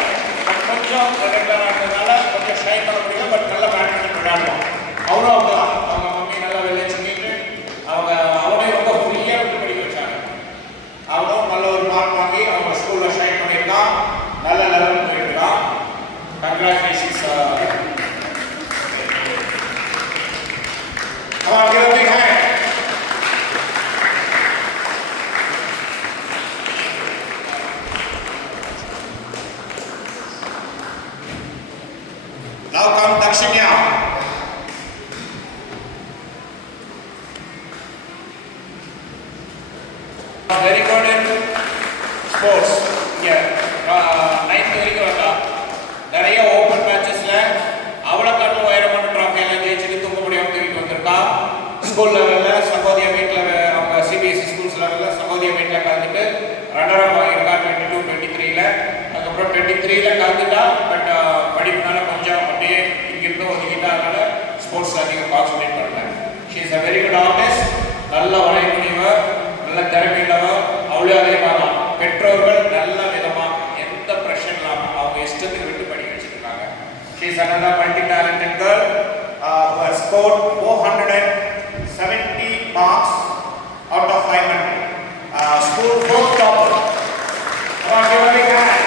பட் கொஞ்சம் ரெகுலராக இருந்ததுனால கொஞ்சம் ஷைன் பண்ண முடியல. பட் நல்ல பேட்ஸ்மேன் விளையாடுவான். அவனும் அப்படிதான். அவங்க மம்மி நல்லா வெளியே சொல்லிட்டு அவனே ரொம்ப ஃப்ரீயாக விட்டு படிக்க வச்சாங்க. அவனும் நல்ல ஒரு மார்க் வாங்கி அவங்க ஸ்கூலில் ஷைன் பண்ணியிருக்கான். நல்ல லெவலில் போயிருக்கான். Congratulations. Come on, give a big hand. Now come Dakshinya. Very good in sports. Yeah. 9th வரைக்கும் வந்தா நிறைய ஓப்பன் மேட்சஸ்ல அவளை காட்டு உயரமான ட்ராஃபி எல்லாம் ஜெயிச்சுட்டு தூக்க முடியாமல் தூக்கிட்டு வந்திருக்கா. ஸ்கூல் லெவலில் சகோதரியா மீட்டில் அவங்க சிபிஎஸ்சி ஸ்கூல்ஸ் லெவலில் சகோதரியா மீட்டில் கலந்துட்டு ரன்னர் அப் ஆகியிருக்கா 22-23. அதுக்கப்புறம் 23 கலந்துட்டா. பட் படிப்புனால கொஞ்சம் அப்படியே இங்கிருந்து ஒதுக்கிட்டா. அதனால ஸ்போர்ட்ஸ் அதிகம் கான்சன்ட்ரேட் பண்ணல. She is a very good artist. நல்ல வரைமுடிவர், நல்ல திறமையுள்ளவர். அவளே அதே மாதிரி பெற்றோர்கள் நல்ல விதமாக எந்த ப்ரெஷர் இல்லாமல் அவங்க இஷ்டத்துக்கு விட்டு படிக்க வச்சிருக்காங்க. She is another multi-talented girl who has scored 470 marks out of 500. School fourth topper. Come on, give a big hand.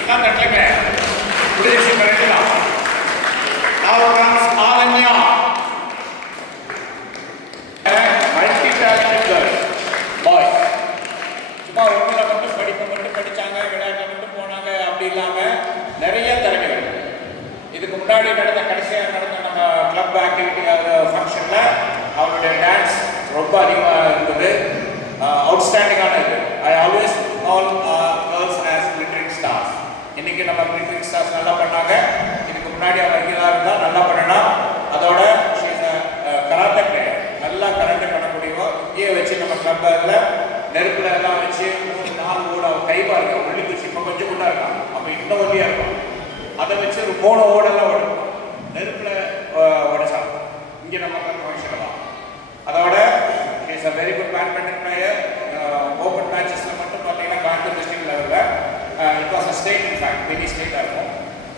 எல்லாம் தட்டலுங்க. புரியுது கரெக்டா? Now comes Alanya. Multi-talented girls, boys. சும்மா ஒன்றுல மட்டும் படிப்பை மட்டும் படித்தாங்க, விளையாட்டை மட்டும் போனாங்க அப்படி இல்லாமல் நிறைய திறமைகள். இதுக்கு முன்னாடி கடைசியாக நடந்த நம்ம கிளப் ஆக்டிவிட்டி ஃபங்க்ஷனில் அவருடைய டான்ஸ் ரொம்ப அதிகமாக இருந்தது. அவுட்ஸ்டாண்டிங்கான இது. I always call girls as glittering stars. இன்னைக்கு நம்ம glittering stars நல்லா பண்ணாங்க. இதுக்கு முன்னாடி அவர் இதாக இருந்தால் நல்லா பண்ணனா. அதோட கராத்தே பிளேயர், நல்லா கராத்தே பண்ணக்கூடியவோ. இங்கேயே வச்சு நம்ம கிளப்பில் நெருப்புல எல்லாம் வச்சு 3-4 ஓட கை பாருங்க உள்ளி குச்சி இப்போ கொஞ்சம் கூட இருக்கான். அப்போ இன்னும் ஒல்லியாக இருக்கும். அதை வச்சு ஒரு 3 ஓடெல்லாம் உடைக்கும். நெருப்புல உடைச்சாங்க. இங்கே நம்ம ஃபங்க்ஷனில் தான். அதோட is a very good badminton player. Open மேட்சஸில் மட்டும் பார்த்தீங்கன்னா கோயம்புத்தூர் டிஸ்ட்ரிக்ட் லெவலில் it was a state. In fact mini ஸ்டேட்டாக இருக்கும்.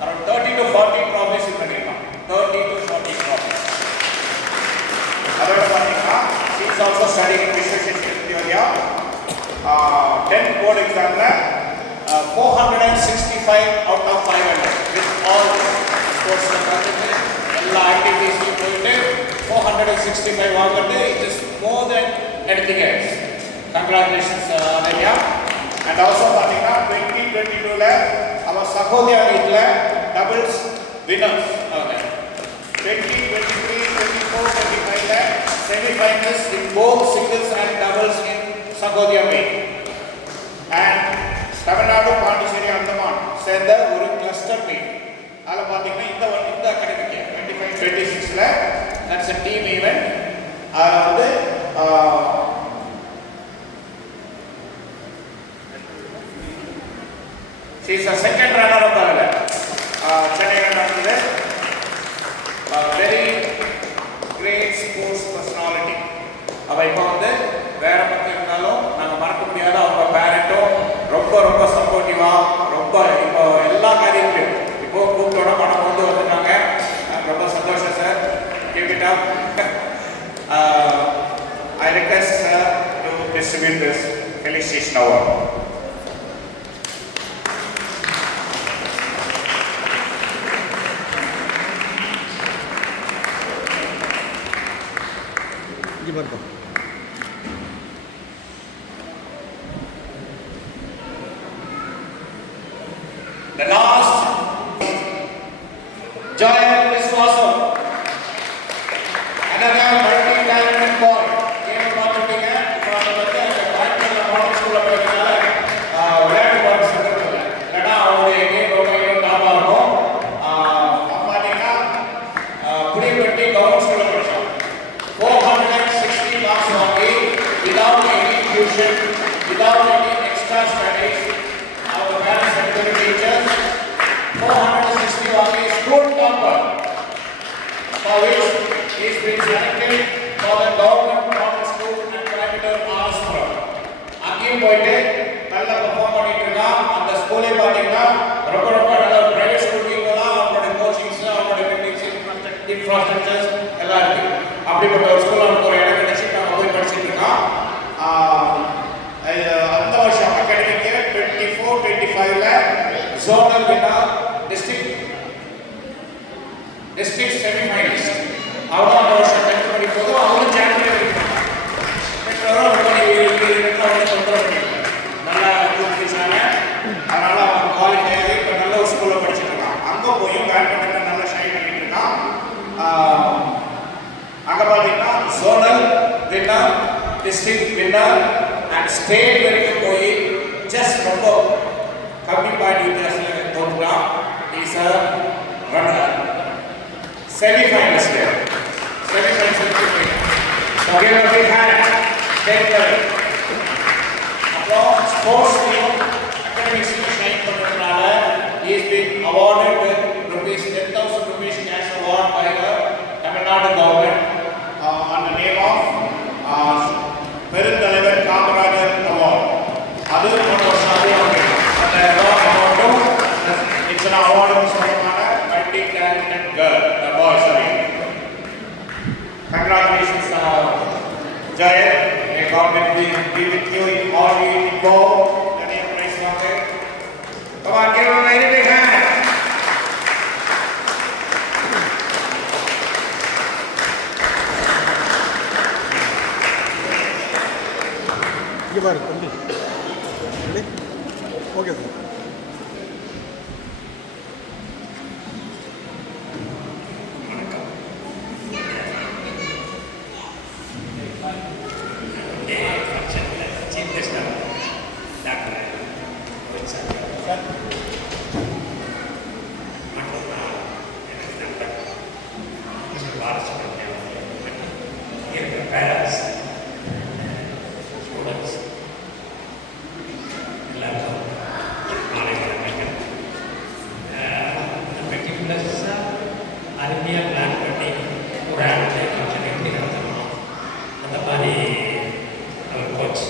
அரௌண்ட் 30 to 40 ட்ராஃபிஸ் பண்ணியிருக்கான். 30 to 40 ட்ராஃபிஸ். அதோட பார்த்தீங்கன்னா she is also studying in Vishweshishya Vidyodhya. 10th board examல 465 out of 500 with all sports கலந்துட்டு எல்லா ஆக்டிவிட்டீஸ்லையும் போயிட்டு 465 வாங்குறது. It is more then anything else. Congratulations Ananya. And also பார்த்தீங்கன்னா 2022ல அவர் சகோதரியா வீட்டில் டபுள்ஸ் வின்னர்ஸ் அவங்க 2023, 24, 25ல semi-finals in both singles and doubles in Sagodhya meet. And Tamil Nadu Pondicherry Andaman சேர்ந்த ஒரு cluster meet. அதில் பார்த்தீங்கன்னா இந்த அகாடமிக்கு 25-26ல அவள் இப்போ வந்து வேற பக்கம் இருந்தாலும் நாங்கள் மறக்க முடியாத அவங்க பேரண்ட்டும் ரொம்ப ரொம்ப சப்போர்ட்டிவாக ரொம்ப இப்போ எல்லா காரியங்களையும் இப்போ கூப்பிட்டோட பணம் கொண்டு வந்துட்டாங்க. ரொம்ப சந்தோஷம் சார். கேட்டுட்டா I request sir to distribute this felicitation award. இங்கே பாருப்பா. The last Joy Viswaso, another multi-talented boy. Game பார்த்துட்டீங்க. இப்போ அதை வந்து அந்த பாய்ச்சல் மாடல் ஸ்கூலில் படிக்கிறதுனால விளையாட்டு பாட்டு சொல்லிருக்கல. ஏன்னா அவருடைய கேம் ரொம்ப டாப்பாக இருக்கும். பார்த்தீங்கன்னா புடிப்பட்டி கவர்மெண்ட் ஸ்கூலில் படித்தோம். 460 marks வாங்கி without any tuition, without any extra studies. Our parents and the teachers 460 வாங்கி school topper, for which he has been selected for the government model school and private arts firm. அங்கேயும் போயிட்டு நல்லா perform பண்ணிட்டு இருக்கான். அந்த ஸ்கூலே பார்த்தீங்கன்னா ரொம்ப ரொம்ப நல்ல பிரைவேட் ஸ்கூல் தான். அவங்களோட கோச்சிங்ஸ், அவங்களோட இன்ஃப்ராஸ்ட்ரக்சர்ஸ் எல்லாம் இருக்கு. அப்படிப்பட்ட ஒரு ஸ்கூலில் நமக்கு ஒரு இடம் கிடைச்சி நாங்கள் போய் படிச்சுட்டு இருக்கோம். அந்த வருஷம் அகாடமிக்கு 24-25ல ஜோனல் வின்னர், டிஸ்ட்ரிக்ட் செமிஃபைனலிஸ்ட். அவரும் அந்த வருஷம் 10th படிக்கும் போது அவரும் சாம்பியன் இருக்காங்க. நல்லா இருந்துச்சாங்க. அதனால அவங்க குவாலிஃபை ஆகி இப்போ நல்ல ஒரு ஸ்கூலில் படிச்சுட்டு இருக்கான். அங்கே போயும் பேட்மிண்டன் நல்லா ஷைன் பண்ணிட்டு இருக்கான். அங்கே பார்த்தீங்கன்னா zonal winner, district winner and state வரைக்கும் போய் ஜஸ்ட் ரொம்ப கம்மி பாயிண்ட் வித்தியாசத்தில் தோற்றுட்டான். Is a runner. செமிஃபைனலிஸ்ட். அப்புறம் ஸ்போர்ட்ஸ்லையும் அகாடமிக்ஸ்லையும் ஷைன் பண்ணுறதுனால he is being awarded with rupees 10,000 rupees cash award by the Tamil Nadu government on the name of பெருந்தலைவர் காமராஜர் award. அது ஒரு வருஷம் அந்த அவார்டும் இத்தனை அவார்டும் சொந்தமான multi talented girl bye. Sorry, congratulations Jayat. May God be with you in all you involve. The name praise வாங்க. Come on, give him a very big hand. இங்கே பாரு தம்பி. Okay sir. அருமையாக பிளான் பண்ணி ஒரு ஆளுநர் ஃபங்க்ஷன் எப்படி நடத்தணும் அந்த மாதிரி அவர் கோச்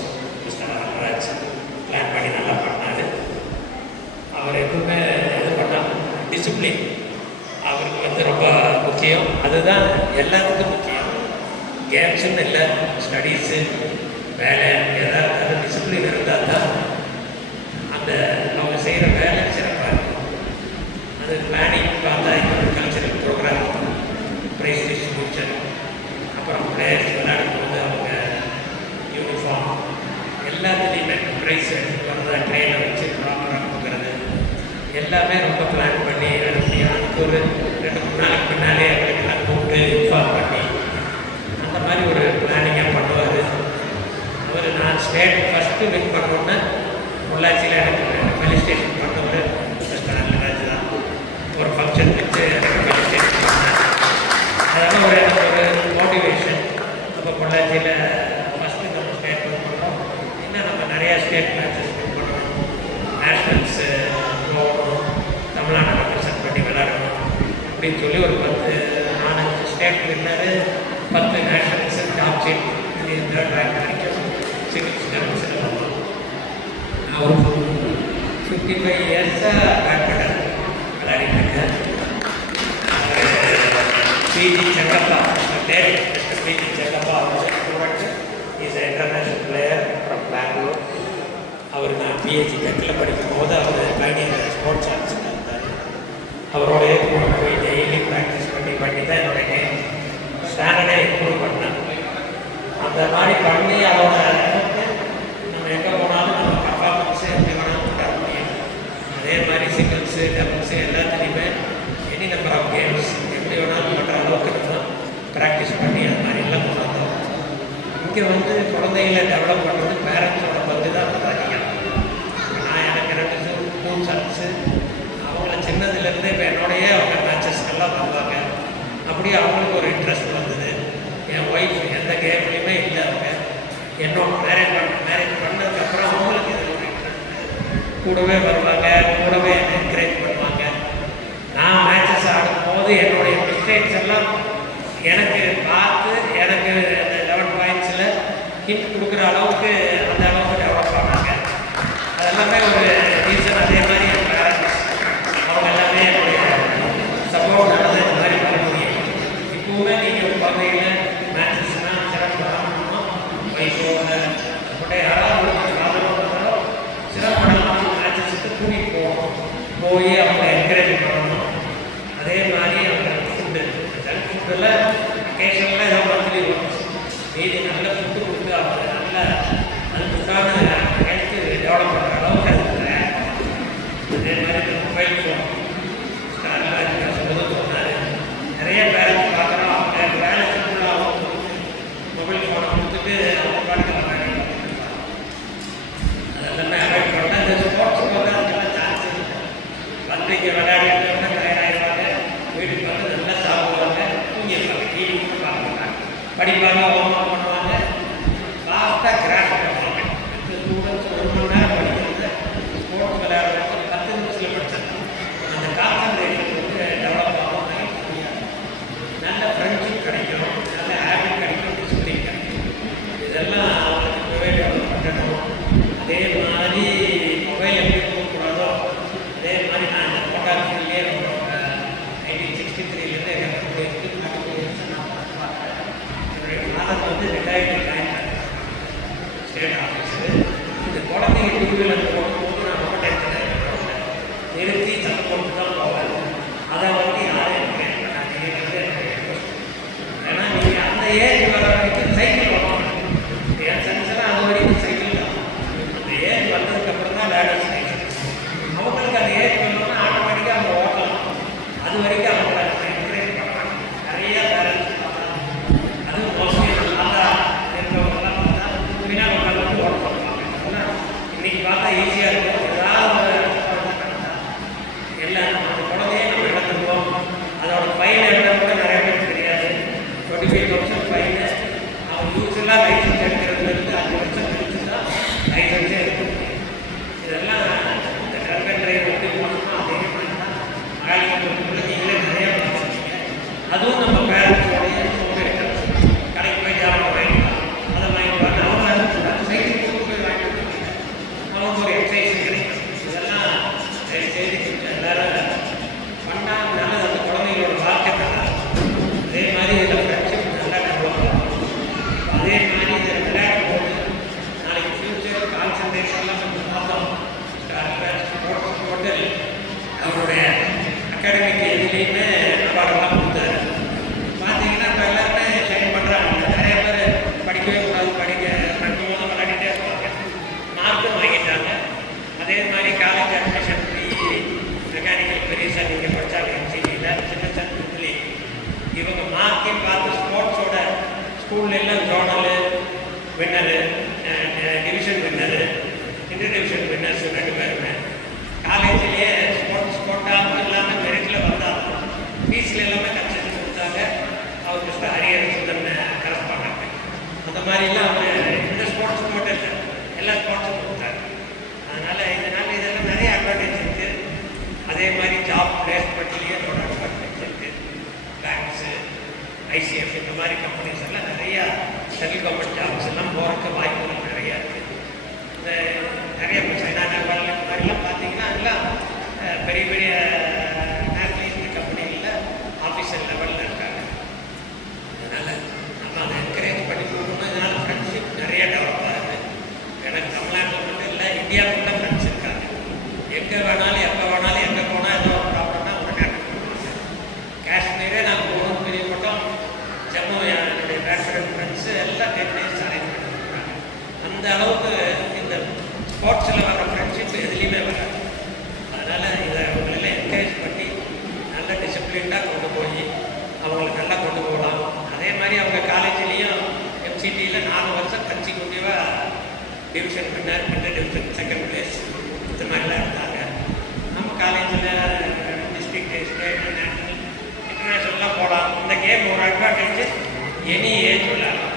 மிஸ்டர் நாகராஜ் பிளான் பண்ணி நல்லா பண்ணார். அவர் எப்பவுமே இது பண்ணால் டிசிப்ளின் அவருக்கு வந்து ரொம்ப முக்கியம். அதுதான் எல்லாத்துக்கும் முக்கியம். கேம்ஸுன்னு இல்லை, ஸ்டடீஸு, வேலை ஏதாவது டிசிப்ளின் இருந்தால் தான் அந்த அவங்க செய்கிற வேலை சிறப்பாக இருக்கும். அது பிளானிங் பார்த்தா கல்ச்சரல் ப்ரோக்ராம், ப்ரைஸ் டிஸ்ட்ரிபியூஷன், அப்புறம் பிளேயர்ஸ் விளையாடும் போது அவங்க யூனிஃபார்ம் எல்லாத்துலேயுமே ப்ரைஸ் எடுத்துகிட்டு வரதை ட்ரெயினை வச்சு ப்ராப்பராக கொடுக்குறது எல்லாமே ரொம்ப பிளான் பண்ணி அதுக்கு ஒரு 2-3 நாளைக்கு முன்னாலே அவங்களுக்கெல்லாம் கூப்பிட்டு இன்ஃபார்ம் பண்ணி அந்த மாதிரி ஒரு பிளானிங்காக பண்ணுவார் அவர். நான் ஸ்டேட் ஃபஸ்ட்டு வின் பண்ணோன்னே பொள்ளாச்சியில் எனக்கு ஃபெலிசிட்டேஷன் பண்ணவர் மிஸ்டர் நாகராஜ் தான். ஒரு ஃபங்க்ஷன் வச்சு எனக்கு ஃபெலிசிட்டேஷன் பண்ணேன். அதனால் எனக்கு ஒரு மோட்டிவேஷன். இப்போ பொள்ளாச்சியில் ஃபஸ்ட்டு நம்ம ஸ்டேட் வின் பண்ணோம், இன்னும் நம்ம நிறையா ஸ்டேட் மேட்சஸ் வின் பண்ணணும், நேஷ்னல்ஸு போகணும், தமிழ்நாடு ரெப்ரசன்ட் பண்ணி விளையாடணும் அப்படின்னு சொல்லி ஒரு 10-4 state winner, 10 nationals top seed second third rank வரைக்கும் சிங்கிள்ஸ் டபுள்ஸில் வரலாம். நான் ஒரு 55 இயர்ஸாக பேட்மிண்டன் விளையாடிட்டு இருக்கேன். P G Chengappa, that Mr P G Chengappa student is international player from Bangalore. அவர் நான் பிஹெச்டி டெக்கில் படிக்கும் போது அவர் பைனியர் ஸ்போர்ட்ஸ் ஆஃபீஸில் இருந்தார். அவரோடைய கூட போய் டெய்லி ப்ராக்டிஸ் பண்ணி தான் என்னோட கேம் ஸ்டாண்டர்டை இம்ப்ரூவ் பண்ணேன். அந்த மாதிரி பண்ணி அதோட நம்ம எங்கே போனாலும் நம்ம பர்ஃபார்மன்ஸு எப்படி வேணாலும் தர முடியும். அதே மாதிரி சிங்கிள்ஸு டபுள்ஸு எல்லாத்துலேயுமே எனி நம்பர் ஆஃப் கேம்ஸ் எப்படி வேணாலும் பண்ணுற அளவுக்கு நம்ம ப்ராக்டிஸ் பண்ணி அது மாதிரி எல்லாம் கொண்டு வந்தோம். இங்கே வந்து குழந்தைகளை டெவலப் பண்ணுறது பேரண்ட்ஸோட பங்கு தான் ரொம்ப அதிகம். நான் எனக்கு 2 சன்ஸு அவங்கள சின்னதுலேருந்து இப்போ என்னோடையே அவங்க மேட்சஸ்க்கெல்லாம் வருவாங்க. அப்படியே அவங்களுக்கு ஒரு இன்ட்ரெஸ்ட் வந்தது. என் ஒய்ஃப் எந்த கேம்லேயுமே இல்லை. அவங்க என்னோட மேரேஜ் பண்ணதுக்கப்புறம் அவங்களுக்கு இதில் ஒரு இன்ட்ரெஸ்ட், கூடவே வருவாங்க, கூடவே என்னை என்கரேஜ் பண்ணுவாங்க. நான் மேட்சஸ் ஆடும்போது என்னுடைய மிஸ்டேக்ஸ் எல்லாம் எனக்கு பார்த்து எனக்கு அந்த 11 பாயிண்ட்ஸில் ஹிட் கொடுக்குற அளவுக்கு அந்த அளவுக்கு டெவலப் ஆனாங்க. அதெல்லாமே ஒரு ரீசன். அதே மாதிரி என் பேரண்ட்ஸ் அவங்க எல்லாமே என்னுடைய சப்போர்ட் நடந்து இந்த மாதிரி பண்ண முடியும். இப்போவுமே நீங்கள் குழந்தைகள் மேட்சஸ்னால் சிறப்படணும், வயசோட அப்படியே யாராவது ஆதரவு சிறப்படலாம், மேட்சஸுக்கு கூட்டிகிட்டு போகணும், போய் அவங்களை என்கரேஜ் பண்ணணும். அதே மாதிரி அவங்க ஃபுட்டு ஜங்க் ஃபுட்டில் அக்கேஷனில் ஏதோ மந்த்லி ஒன்ஸ் மீதி நல்ல ஃபுட்டு கொடுத்து அவங்க நல்ல அதுக்கான ஹெல்த்து டெவலப் பண்ணுற அளவுக்கு அது அதே மாதிரி இந்த மொபைல் ஃபோன் சொல்லுறது சொன்னார். நிறைய பேரண்ட்ஸ் பார்க்குறோம், அவங்க வேலை சிம்பிளாகவும் மொபைல் ஃபோனை கொடுத்துட்டு அவங்க பாட்டுக்கு விளையாடி அதெல்லாமே அவாய்ட் பண்ணால் இந்த ஸ்போர்ட்ஸ் ப்ரோக்ராம்ஸ்க்கெல்லாம் சான்ஸ் இருக்கும். வந்து இங்கே விளையாடிட்டு தயாராகிடுவாங்க, வீட்டுக்கு வந்து நல்லா சாப்பிடுவாங்க, தூங்கிடுவாங்க, டிவி பார்ப்பாங்க, படிப்பாங்க, ஹோம்ஒர்க் பண்ணுவாங்க, லாஸ்ட்டாக கிராஷ் பண்ணுவாங்க. இந்த ஸ்டூடெண்ட்ஸ் 1 மணி நேரம் படிக்கிறது ஸ்போர்ட்ஸ் விளையாடுறவங்க 10 நிமிஷத்தில் படிச்சாங்க. அந்த கான்சன்ட்ரேஷன் வந்து டெவலப் ஆகும். நல்ல ஃப்ரெண்ட்ஷிப் கிடைக்கும், நல்ல ஹேபிட் கிடைக்கும், டிசிப்ளின் கிடைக்கும். இதெல்லாம் அவங்களுக்கு இப்போவே டெவலப் பண்ணணும். அதே மாதிரி மொபைல் எப்படி போகக்கூடாதோ அதே மாதிரி நான் இந்த மோட்டார் ஃபீல்ட்லேயே 1963 எனக்கு என்னுடைய ஃபாதர் வந்து 2009 ஸ்டேட் ஆஃபீஸு. இந்த குழந்தைங்க டூவீலர் போகும்போது நான் ரொம்ப டென்ஷன் ஆகிடுவேன். நிறுத்தி சத்தம் போட்டு தான் போவேன். அதை வந்து யாரும் என்கரேஜ் பண்ணாதீங்க. ஏன்னா நீங்கள் அந்த ஏஜ் வர வரைக்கும் சைக்கிள் ஓட்டணும். என் சன்ஸ்லாம் அது வரைக்கும் சைக்கிள் தான். அந்த ஏஜ் வந்ததுக்கப்புறம் தான் லேடர்ஸ் லைசன்ஸ். அவங்களுக்கு அந்த ஏஜ் வரணும்னா ஆட்டோமேட்டிக்காக அவங்க ஓட்டலாம். அது வரைக்கும் அவங்கள என்கரேஜ் பண்ணலாம். நிறைய பேரண்ட்ஸ் பார்க்கலாம். அதுவும் மோஸ்ட்லி தாத்தா இருக்கிறவங்கலாம் பார்த்தா பின்னால் உட்காந்து ஓட்ட சொல்லுவாங்க. ஆனால் இன்றைக்கி பார்த்தா ஈஸியாக இருக்கும். ஏதாவது எல்லாம் அந்த குழந்தையே நம்ம இழந்துருவோம். அதோட ஃபைன் என்ன கூட நிறைய பேருக்கு தெரியாது. 25,000 ஃபைனு. அவன் யூஸ்வலாக லைசன்ஸ் எடுக்கிறதுலேருந்து 5 வருஷம் கழிச்சு தான் லைசன்ஸே எடுக்க முடியும். இதெல்லாம் இந்த ட்ரக் அண்ட் டிரைவ் எப்படி போகணுமோ அதே மாதிரி தான் மகாலிங்கத்துக்குள்ளே நீங்களே நிறையா பார்த்துருக்கீங்க. அதுவும் நம்ம பேரண்ட்ஸோடைய ஒரு கடைக்கு போய் ஜாமான் வாங்கிக்கலாம், அதை வாங்கிக்கலாம். அவங்க சைக்கிள் கொண்டு போய் வாங்கிட்டு வந்துருக்கீங்க. அவங்க ஒரு எக்ஸசைஸ் கிடைக்கும். இதெல்லாம் செய்தி எல்லாரும் பண்ணால் நல்லது. அந்த குழந்தைங்களோட வாழ்க்கை நல்லா இருக்கும். அதே மாதிரி இதில் ஃப்ரெண்ட்ஷிப் நல்லா டெவலப் ஆகும். அதே மாதிரி இதை விளையாடும் போது நாளைக்கு ஃப்யூச்சர் கான்சன்ட்ரேஷன்லாம் கொஞ்சம் பார்த்தோம். ஸ்போர்ட்ஸ் ஹோட்டல் அவருடைய அகாடமிக் இதுலேயுமே அவார்டெல்லாம் கொடுத்தாரு. பார்த்தீங்கன்னா இப்போ எல்லாருமே ஷைன் பண்ணுறாங்க. நிறைய பேர் படிக்கவே கூடாது, படிக்கும் போது விளையாடிட்டே இருப்பாங்க, மார்க்கும் வாங்கிட்டாங்க. அதே மாதிரி காலேஜ் அட்மிஷன் மெக்கானிக்கல் பெரிய சார் நீங்கள் படித்தாங்க என்ஜினியில் சின்ன சார் இதுலேயே இவங்க மார்க்கையும் பார்த்து ஸ்போர்ட்ஸோட ஸ்கூல்ல எல்லாம் zonal winner, division winner, inter division winners 2 பேருமே காலேஜ்லேயே ஸ்போர்ட்ஸ் கோட்டாமல் இல்லாமல் மெரிட்டில் வந்தாங்க. ஃபீஸில் எல்லாமே கன்செஷன் கொடுத்தாங்க. அவர் மிஸ்டர் ஹரியரசுடன் கரஸ்பாண்டாங்க. அந்த மாதிரிலாம் அவங்க இந்த ஸ்போர்ட்ஸ் மட்டும் இல்லை, எல்லா ஸ்போர்ட்ஸும் கொடுத்தாங்க. அதனால் இதனால் இதெல்லாம் நிறைய அட்வான்டேஜ் இருக்குது. அதே மாதிரி ஜாப் பிளேஸ்மெண்ட்லேயே ஒரு அட்வான்டேஜ் இருக்குது. பேங்க்ஸு, ஐசிஐ டிசிஎஃப் இந்த மாதிரி கம்பெனிஸ் எல்லாம் நிறையா சென்ட்ரல் கவர்மெண்ட் ஜாப்ஸ் எல்லாம் போகிறதுக்கு வாய்ப்புகள் நிறையா இருக்குது. இந்த நிறைய சைனா நேபாள் இந்த மாதிரிலாம் பார்த்தீங்கன்னா எல்லாம் பெரிய பெரிய நேஷனலைஸ்டு கம்பெனிகளில் ஆஃபீஸர் லெவலில் இருக்காங்க. அதனால் நம்ம அதை என்கரேஜ் பண்ணி கொடுக்கணும். இதனால் ஃப்ரெண்ட்ஷிப் நிறைய டெவலப் ஆகுது. எனக்கு தமிழ்நாட்டில் மட்டும் இல்லை, இந்தியாவுக்குள்ள ஃப்ரெண்ட்ஸ் இருக்காங்க. எங்கே வேணாலும் எப்போ வேணாலும் எங்கே போனால் ஏதோ ஒரு ப்ராப்ளம்னா உடனே காஷ்மீரே நாங்கள் போகணும் பிரியப்பட்டோம். ஜம்மு என்னுடைய பேட்ஸ்மேன் ஃப்ரெண்ட்ஸு எல்லாம் 10 days அரேஞ்ச் பண்ணியிருக்காங்க. அந்த அளவுக்கு இந்த ஸ்போர்ட்ஸில் வர ஃப்ரெண்ட்ஷிப் எதுலேயுமே வராது. அதனால் இதை அவங்களெல்லாம் என்கரேஜ் பண்ணி நல்ல டிசிப்ளின்டாக கொண்டு போய் அவங்களை நல்லா கொண்டு போகலாம். அதே மாதிரி அவங்க காலேஜ்லேயும் எம்சிடியில் 4 வருஷம் கன்சிக்யூட்டிவாக division winner, inter division second place இந்த மாதிரிலாம் இருந்தாங்க. நம்ம காலேஜில் டிஸ்ட்ரிக்ட், ஸ்டேட், நேஷனல், இன்டர்நேஷ்னல்லாம் போகலாம். இந்த கேம் ஒரு அட்வான்டேஜ், எனி ஏஜ் விளையாடலாம்.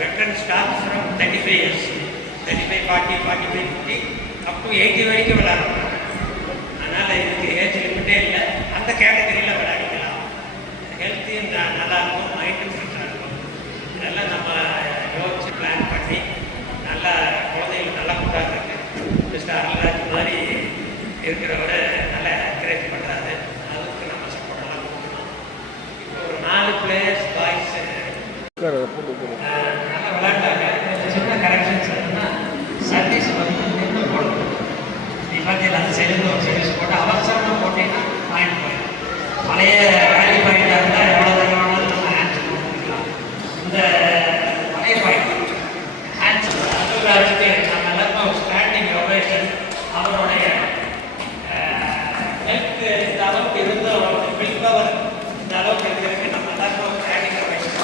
Veteran start from 35 years, 35, 40, 45, 50 up to 80 வரைக்கும் விளையாடலாம். அதனால் இதுக்கு ஏஜ் லிமிட்டே இல்லை. அந்த கேட்டகரியில் விளையாடிக்கலாம். ஹெல்த்தையும் நல்லாயிருக்கும், மைண்டும் ஃப்ரெஷ்ஷாக இருக்கும். இதெல்லாம் நம்ம யோசிச்சு பிளான் பண்ணி நல்லா குழந்தைகளுக்கு நல்லா கொடுத்தாங்க. மிஸ்டர் அருள்ராஜ் மாதிரி இருக்கிறவரை நல்லா என்கரேஜ் பண்ணுறாரு. அதுக்கு நம்ம சப்போர்ட்டெல்லாம் கொடுக்கணும். இப்போ ஒரு 4 பிளேயர்ஸ் பாய்ஸ் நல்லா விளையாண்டாங்க. சின்ன கரெக்ஷன்ஸ் எதுனா சர்வீஸ் வந்து நின்று போடணும். பார்த்தீங்கன்னா அந்த சைடுலேருந்து ஒரு சர்வீஸ் போட்டு அவசரமாக போட்டிங்கன்னா பாயிண்ட் போயிடும். பழைய வேல்யூ பாயிண்டாக இருந்தால் எவ்வளோ தூரம் வேணாலும் நம்ம ஆன்சர் பண்ணிக்கலாம். இந்த பழைய பாயிண்ட் ஆன்சர் அருள்ராஜுக்கு நம்ம எல்லாருக்கும் ஸ்டாண்டிங் ஒவேஷன். அவருடைய ஹெல்த் இந்த அளவுக்கு இருந்து அவருடைய வில் பவர் இந்த அளவுக்கு இருக்கிறதுக்கு நம்ம எல்லாருக்கும் ஸ்டாண்டிங் ஒவேஷன்.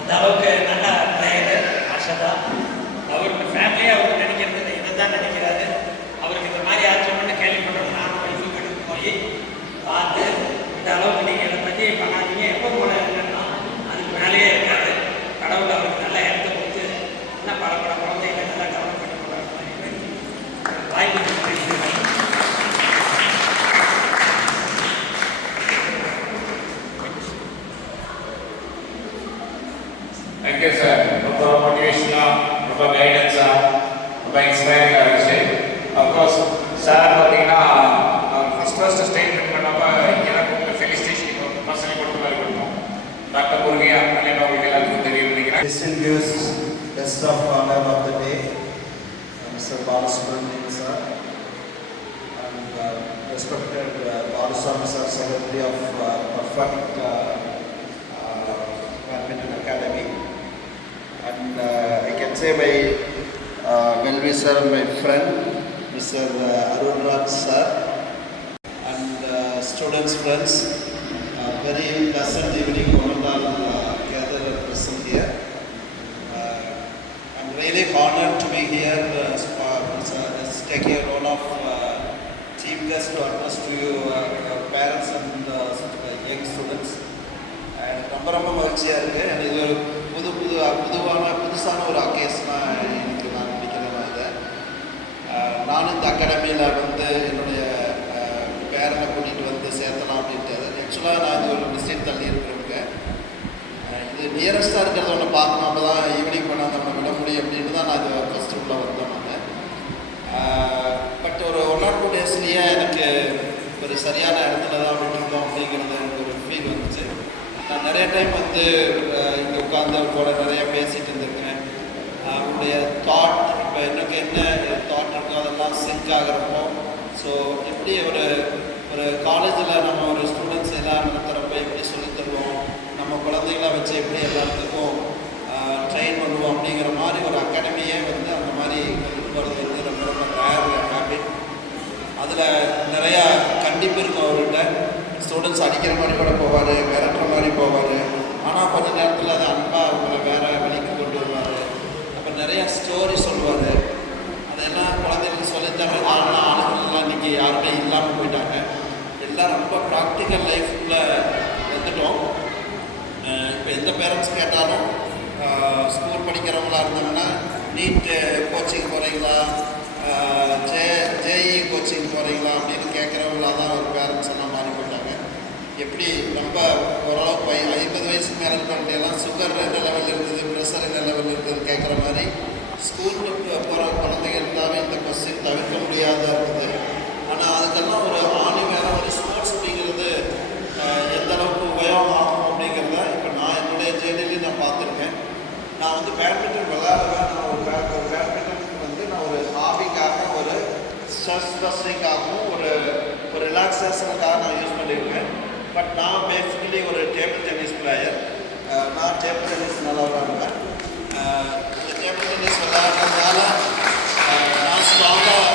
அந்த அளவுக்கு நல்ல பிளேயர் ஆஷதா. அவருக்கு ஃபேமிலியாக அவர் நினைக்கிறது இதை தான் நினைக்கிறாரு. அவருக்கு இந்த மாதிரி ஆச்சரியம்னு கேள்விப்பட்டோம். நான் படிப்பு எடுத்து போய் பார்த்து இந்த அளவுக்கு நீங்கள் இதை பற்றி பண்ணாதீங்க, எப்போ போல இருக்குன்னா அதுக்கு மேலேயே இருக்காது. கடவுள் அவருக்கு நல்ல ஹெல்த்தை கொடுத்து இன்னும் பல குழந்தைகளை நல்லா டெவலப் பண்ணி கொடுக்குறாரு. வாய்ப்பு Thank you, sir. ரொம்ப மோட்டிவேஷனாக, ரொம்ப கைடன்ஸாக, ரொம்ப இன்ஸ்பைரிங்காக இருந்துச்சு. அஃப்கோர்ஸ் சார் பார்த்தீங்கன்னா ஃபஸ்ட் ஸ்டேட்மெண்ட் பண்ணப்போ எனக்கு உங்கள் ஃபெலிசிட்டேஷன் பர்சனலி கொடுத்த மாதிரி கொடுப்போம். டாக்டர் முருகையா அப்படின்னு உங்களுக்கு எல்லாத்துக்கும் தெரியும் நினைக்கிறேன். Distinguished guest of honor of the day, Mr. Balasubramanian sir, and respected Balasubramanian sir, Secretary of Perfect Badminton Academy, and I can say my well-wisher, my friend, Mr. Arulraj sir, and students, friends. Very pleasant evening, one and all gathered and present here. I'm really honored to be here, taking a role of chief guest to address to you, parents and young students. ரொம்ப ரொம்ப மகிழ்ச்சியாக இருக்குது. எனக்கு இது ஒரு புதுசான ஒரு அக்கேஷனாக எனக்கு நான் நினைக்கிறேன். இதை நானும் இந்த அகாடமியில் வந்து என்னுடைய பேரனை கூட்டிகிட்டு வந்து சேர்த்தலாம் அப்படின்ட்டு. ஆக்சுவலாக நான் இது ஒரு டிஸ்ட்ரிக்ட் தள்ளி இருக்கிறவங்க. இது நியரஸ்ட்டாக இருக்கிறத ஒன்று பார்க்கணும், அப்போ தான் ஈவினிங் பண்ணால் நம்ம விட முடியும் அப்படின்னு தான் நான் இது ஃபஸ்ட்டு உள்ளே வந்தோம். நான் பட் ஒரு 1 or 2 daysலேயே எனக்கு ஒரு சரியான இடத்துல தான் விட்டுருந்தோம் அப்படிங்கிறது எனக்கு ஒரு ஃபீல் வந்துச்சு. நான் நிறைய டைம் வந்து இங்கே உட்காந்து கூட நிறைய பேசிகிட்டு இருந்திருக்கேன். அவருடைய தாட், இப்போ எனக்கு என்ன தாட் இருக்கோ அதெல்லாம் சிங்க் ஆகிறப்போ, ஸோ எப்படி ஒரு காலேஜில் நம்ம ஒரு ஸ்டூடெண்ட்ஸ் எல்லாம் நடத்துகிறப்ப எப்படி சொல்லித் தருவோம், நம்ம குழந்தைகளை வச்சு எப்படி எல்லாத்துக்கும் ட்ரெயின் பண்ணுவோம் அப்படிங்கிற மாதிரி ஒரு அகாடமியே வந்து அந்த மாதிரி போகிறது வந்து ரொம்ப ரொம்ப ரேர் ஹேபிட். அதில் நிறையா கண்டிப்பு இருக்கும் அவர்கிட்ட. ஸ்டூடெண்ட்ஸ் அடிக்கிற மாதிரி கூட போவார், விரட்டுற மாதிரி போவார். ஆனால் கொஞ்சம் நேரத்தில் அது அன்பாக அவங்கள வேறு வழிக்கு கொண்டு வருவார். அப்போ நிறையா ஸ்டோரி சொல்லுவார். அதெல்லாம் குழந்தைங்களுக்கு சொல்லித்தர ஆளுங்கள்லாம் இன்றைக்கி யாருமே இல்லாமல் போயிட்டாங்க. எல்லாம் ரொம்ப ப்ராக்டிக்கல் லைஃப்பில் வந்துட்டோம். இப்போ எந்த பேரண்ட்ஸ் கேட்டாலும் ஸ்கூல் படிக்கிறவங்களா இருந்தாங்கன்னா நீட் கோச்சிங் போகிறீங்களா, ஜேஇ கோச்சிங் போகிறீங்களா அப்படின்னு கேட்குறவங்களா தான் ஒரு பேரண்ட்ஸ் எல்லாம் மாறி போட்டாங்க. எப்படி ரொம்ப ஓரளவுக்கு 50 வயசுக்கு மேலே இருக்கிறவங்களையெல்லாம் சுகர் என்ன லெவலில் இருக்குது, ப்ரெஷர் என்ன லெவலில் இருக்குதுன்னு கேட்குற மாதிரி ஸ்கூலுக்கு போகிற குழந்தைங்க இருந்தாவே இந்த கொஸ்டின் தவிர்க்க முடியாததாக இருக்குது. ஆனால் அதுக்கெல்லாம் ஒரு ஆணி வேறு ஒரு ஸ்போர்ட்ஸ் அப்படிங்கிறது எந்த அளவுக்கு உபயோகம் ஆகும் அப்படிங்கிறத இப்போ நான் என்னுடைய ஜேர்னிலையும் நான் பார்த்துருக்கேன். நான் வந்து பேட்மிண்டன் விளையாடுவேன். நான் ஒரு பேட்மிண்டன் வந்து நான் ஒரு ஹாபிக்காக, ஒரு ஸ்ட்ரெஸ் பஸ்டிங்காகவும், ஒரு ரிலாக்ஸேஷனுக்காக நான் யூஸ் பண்ணியிருக்கேன். பட் நான் பேசிக்கலி ஒரு டேபிள் டென்னிஸ் பிளேயர். நான் டேபிள் டென்னிஸ் நல்லா விளையாடுவேன். இந்த டேபிள் டென்னிஸ் விளையாடுறதுனால நான் ஸ்ட்ராங்காக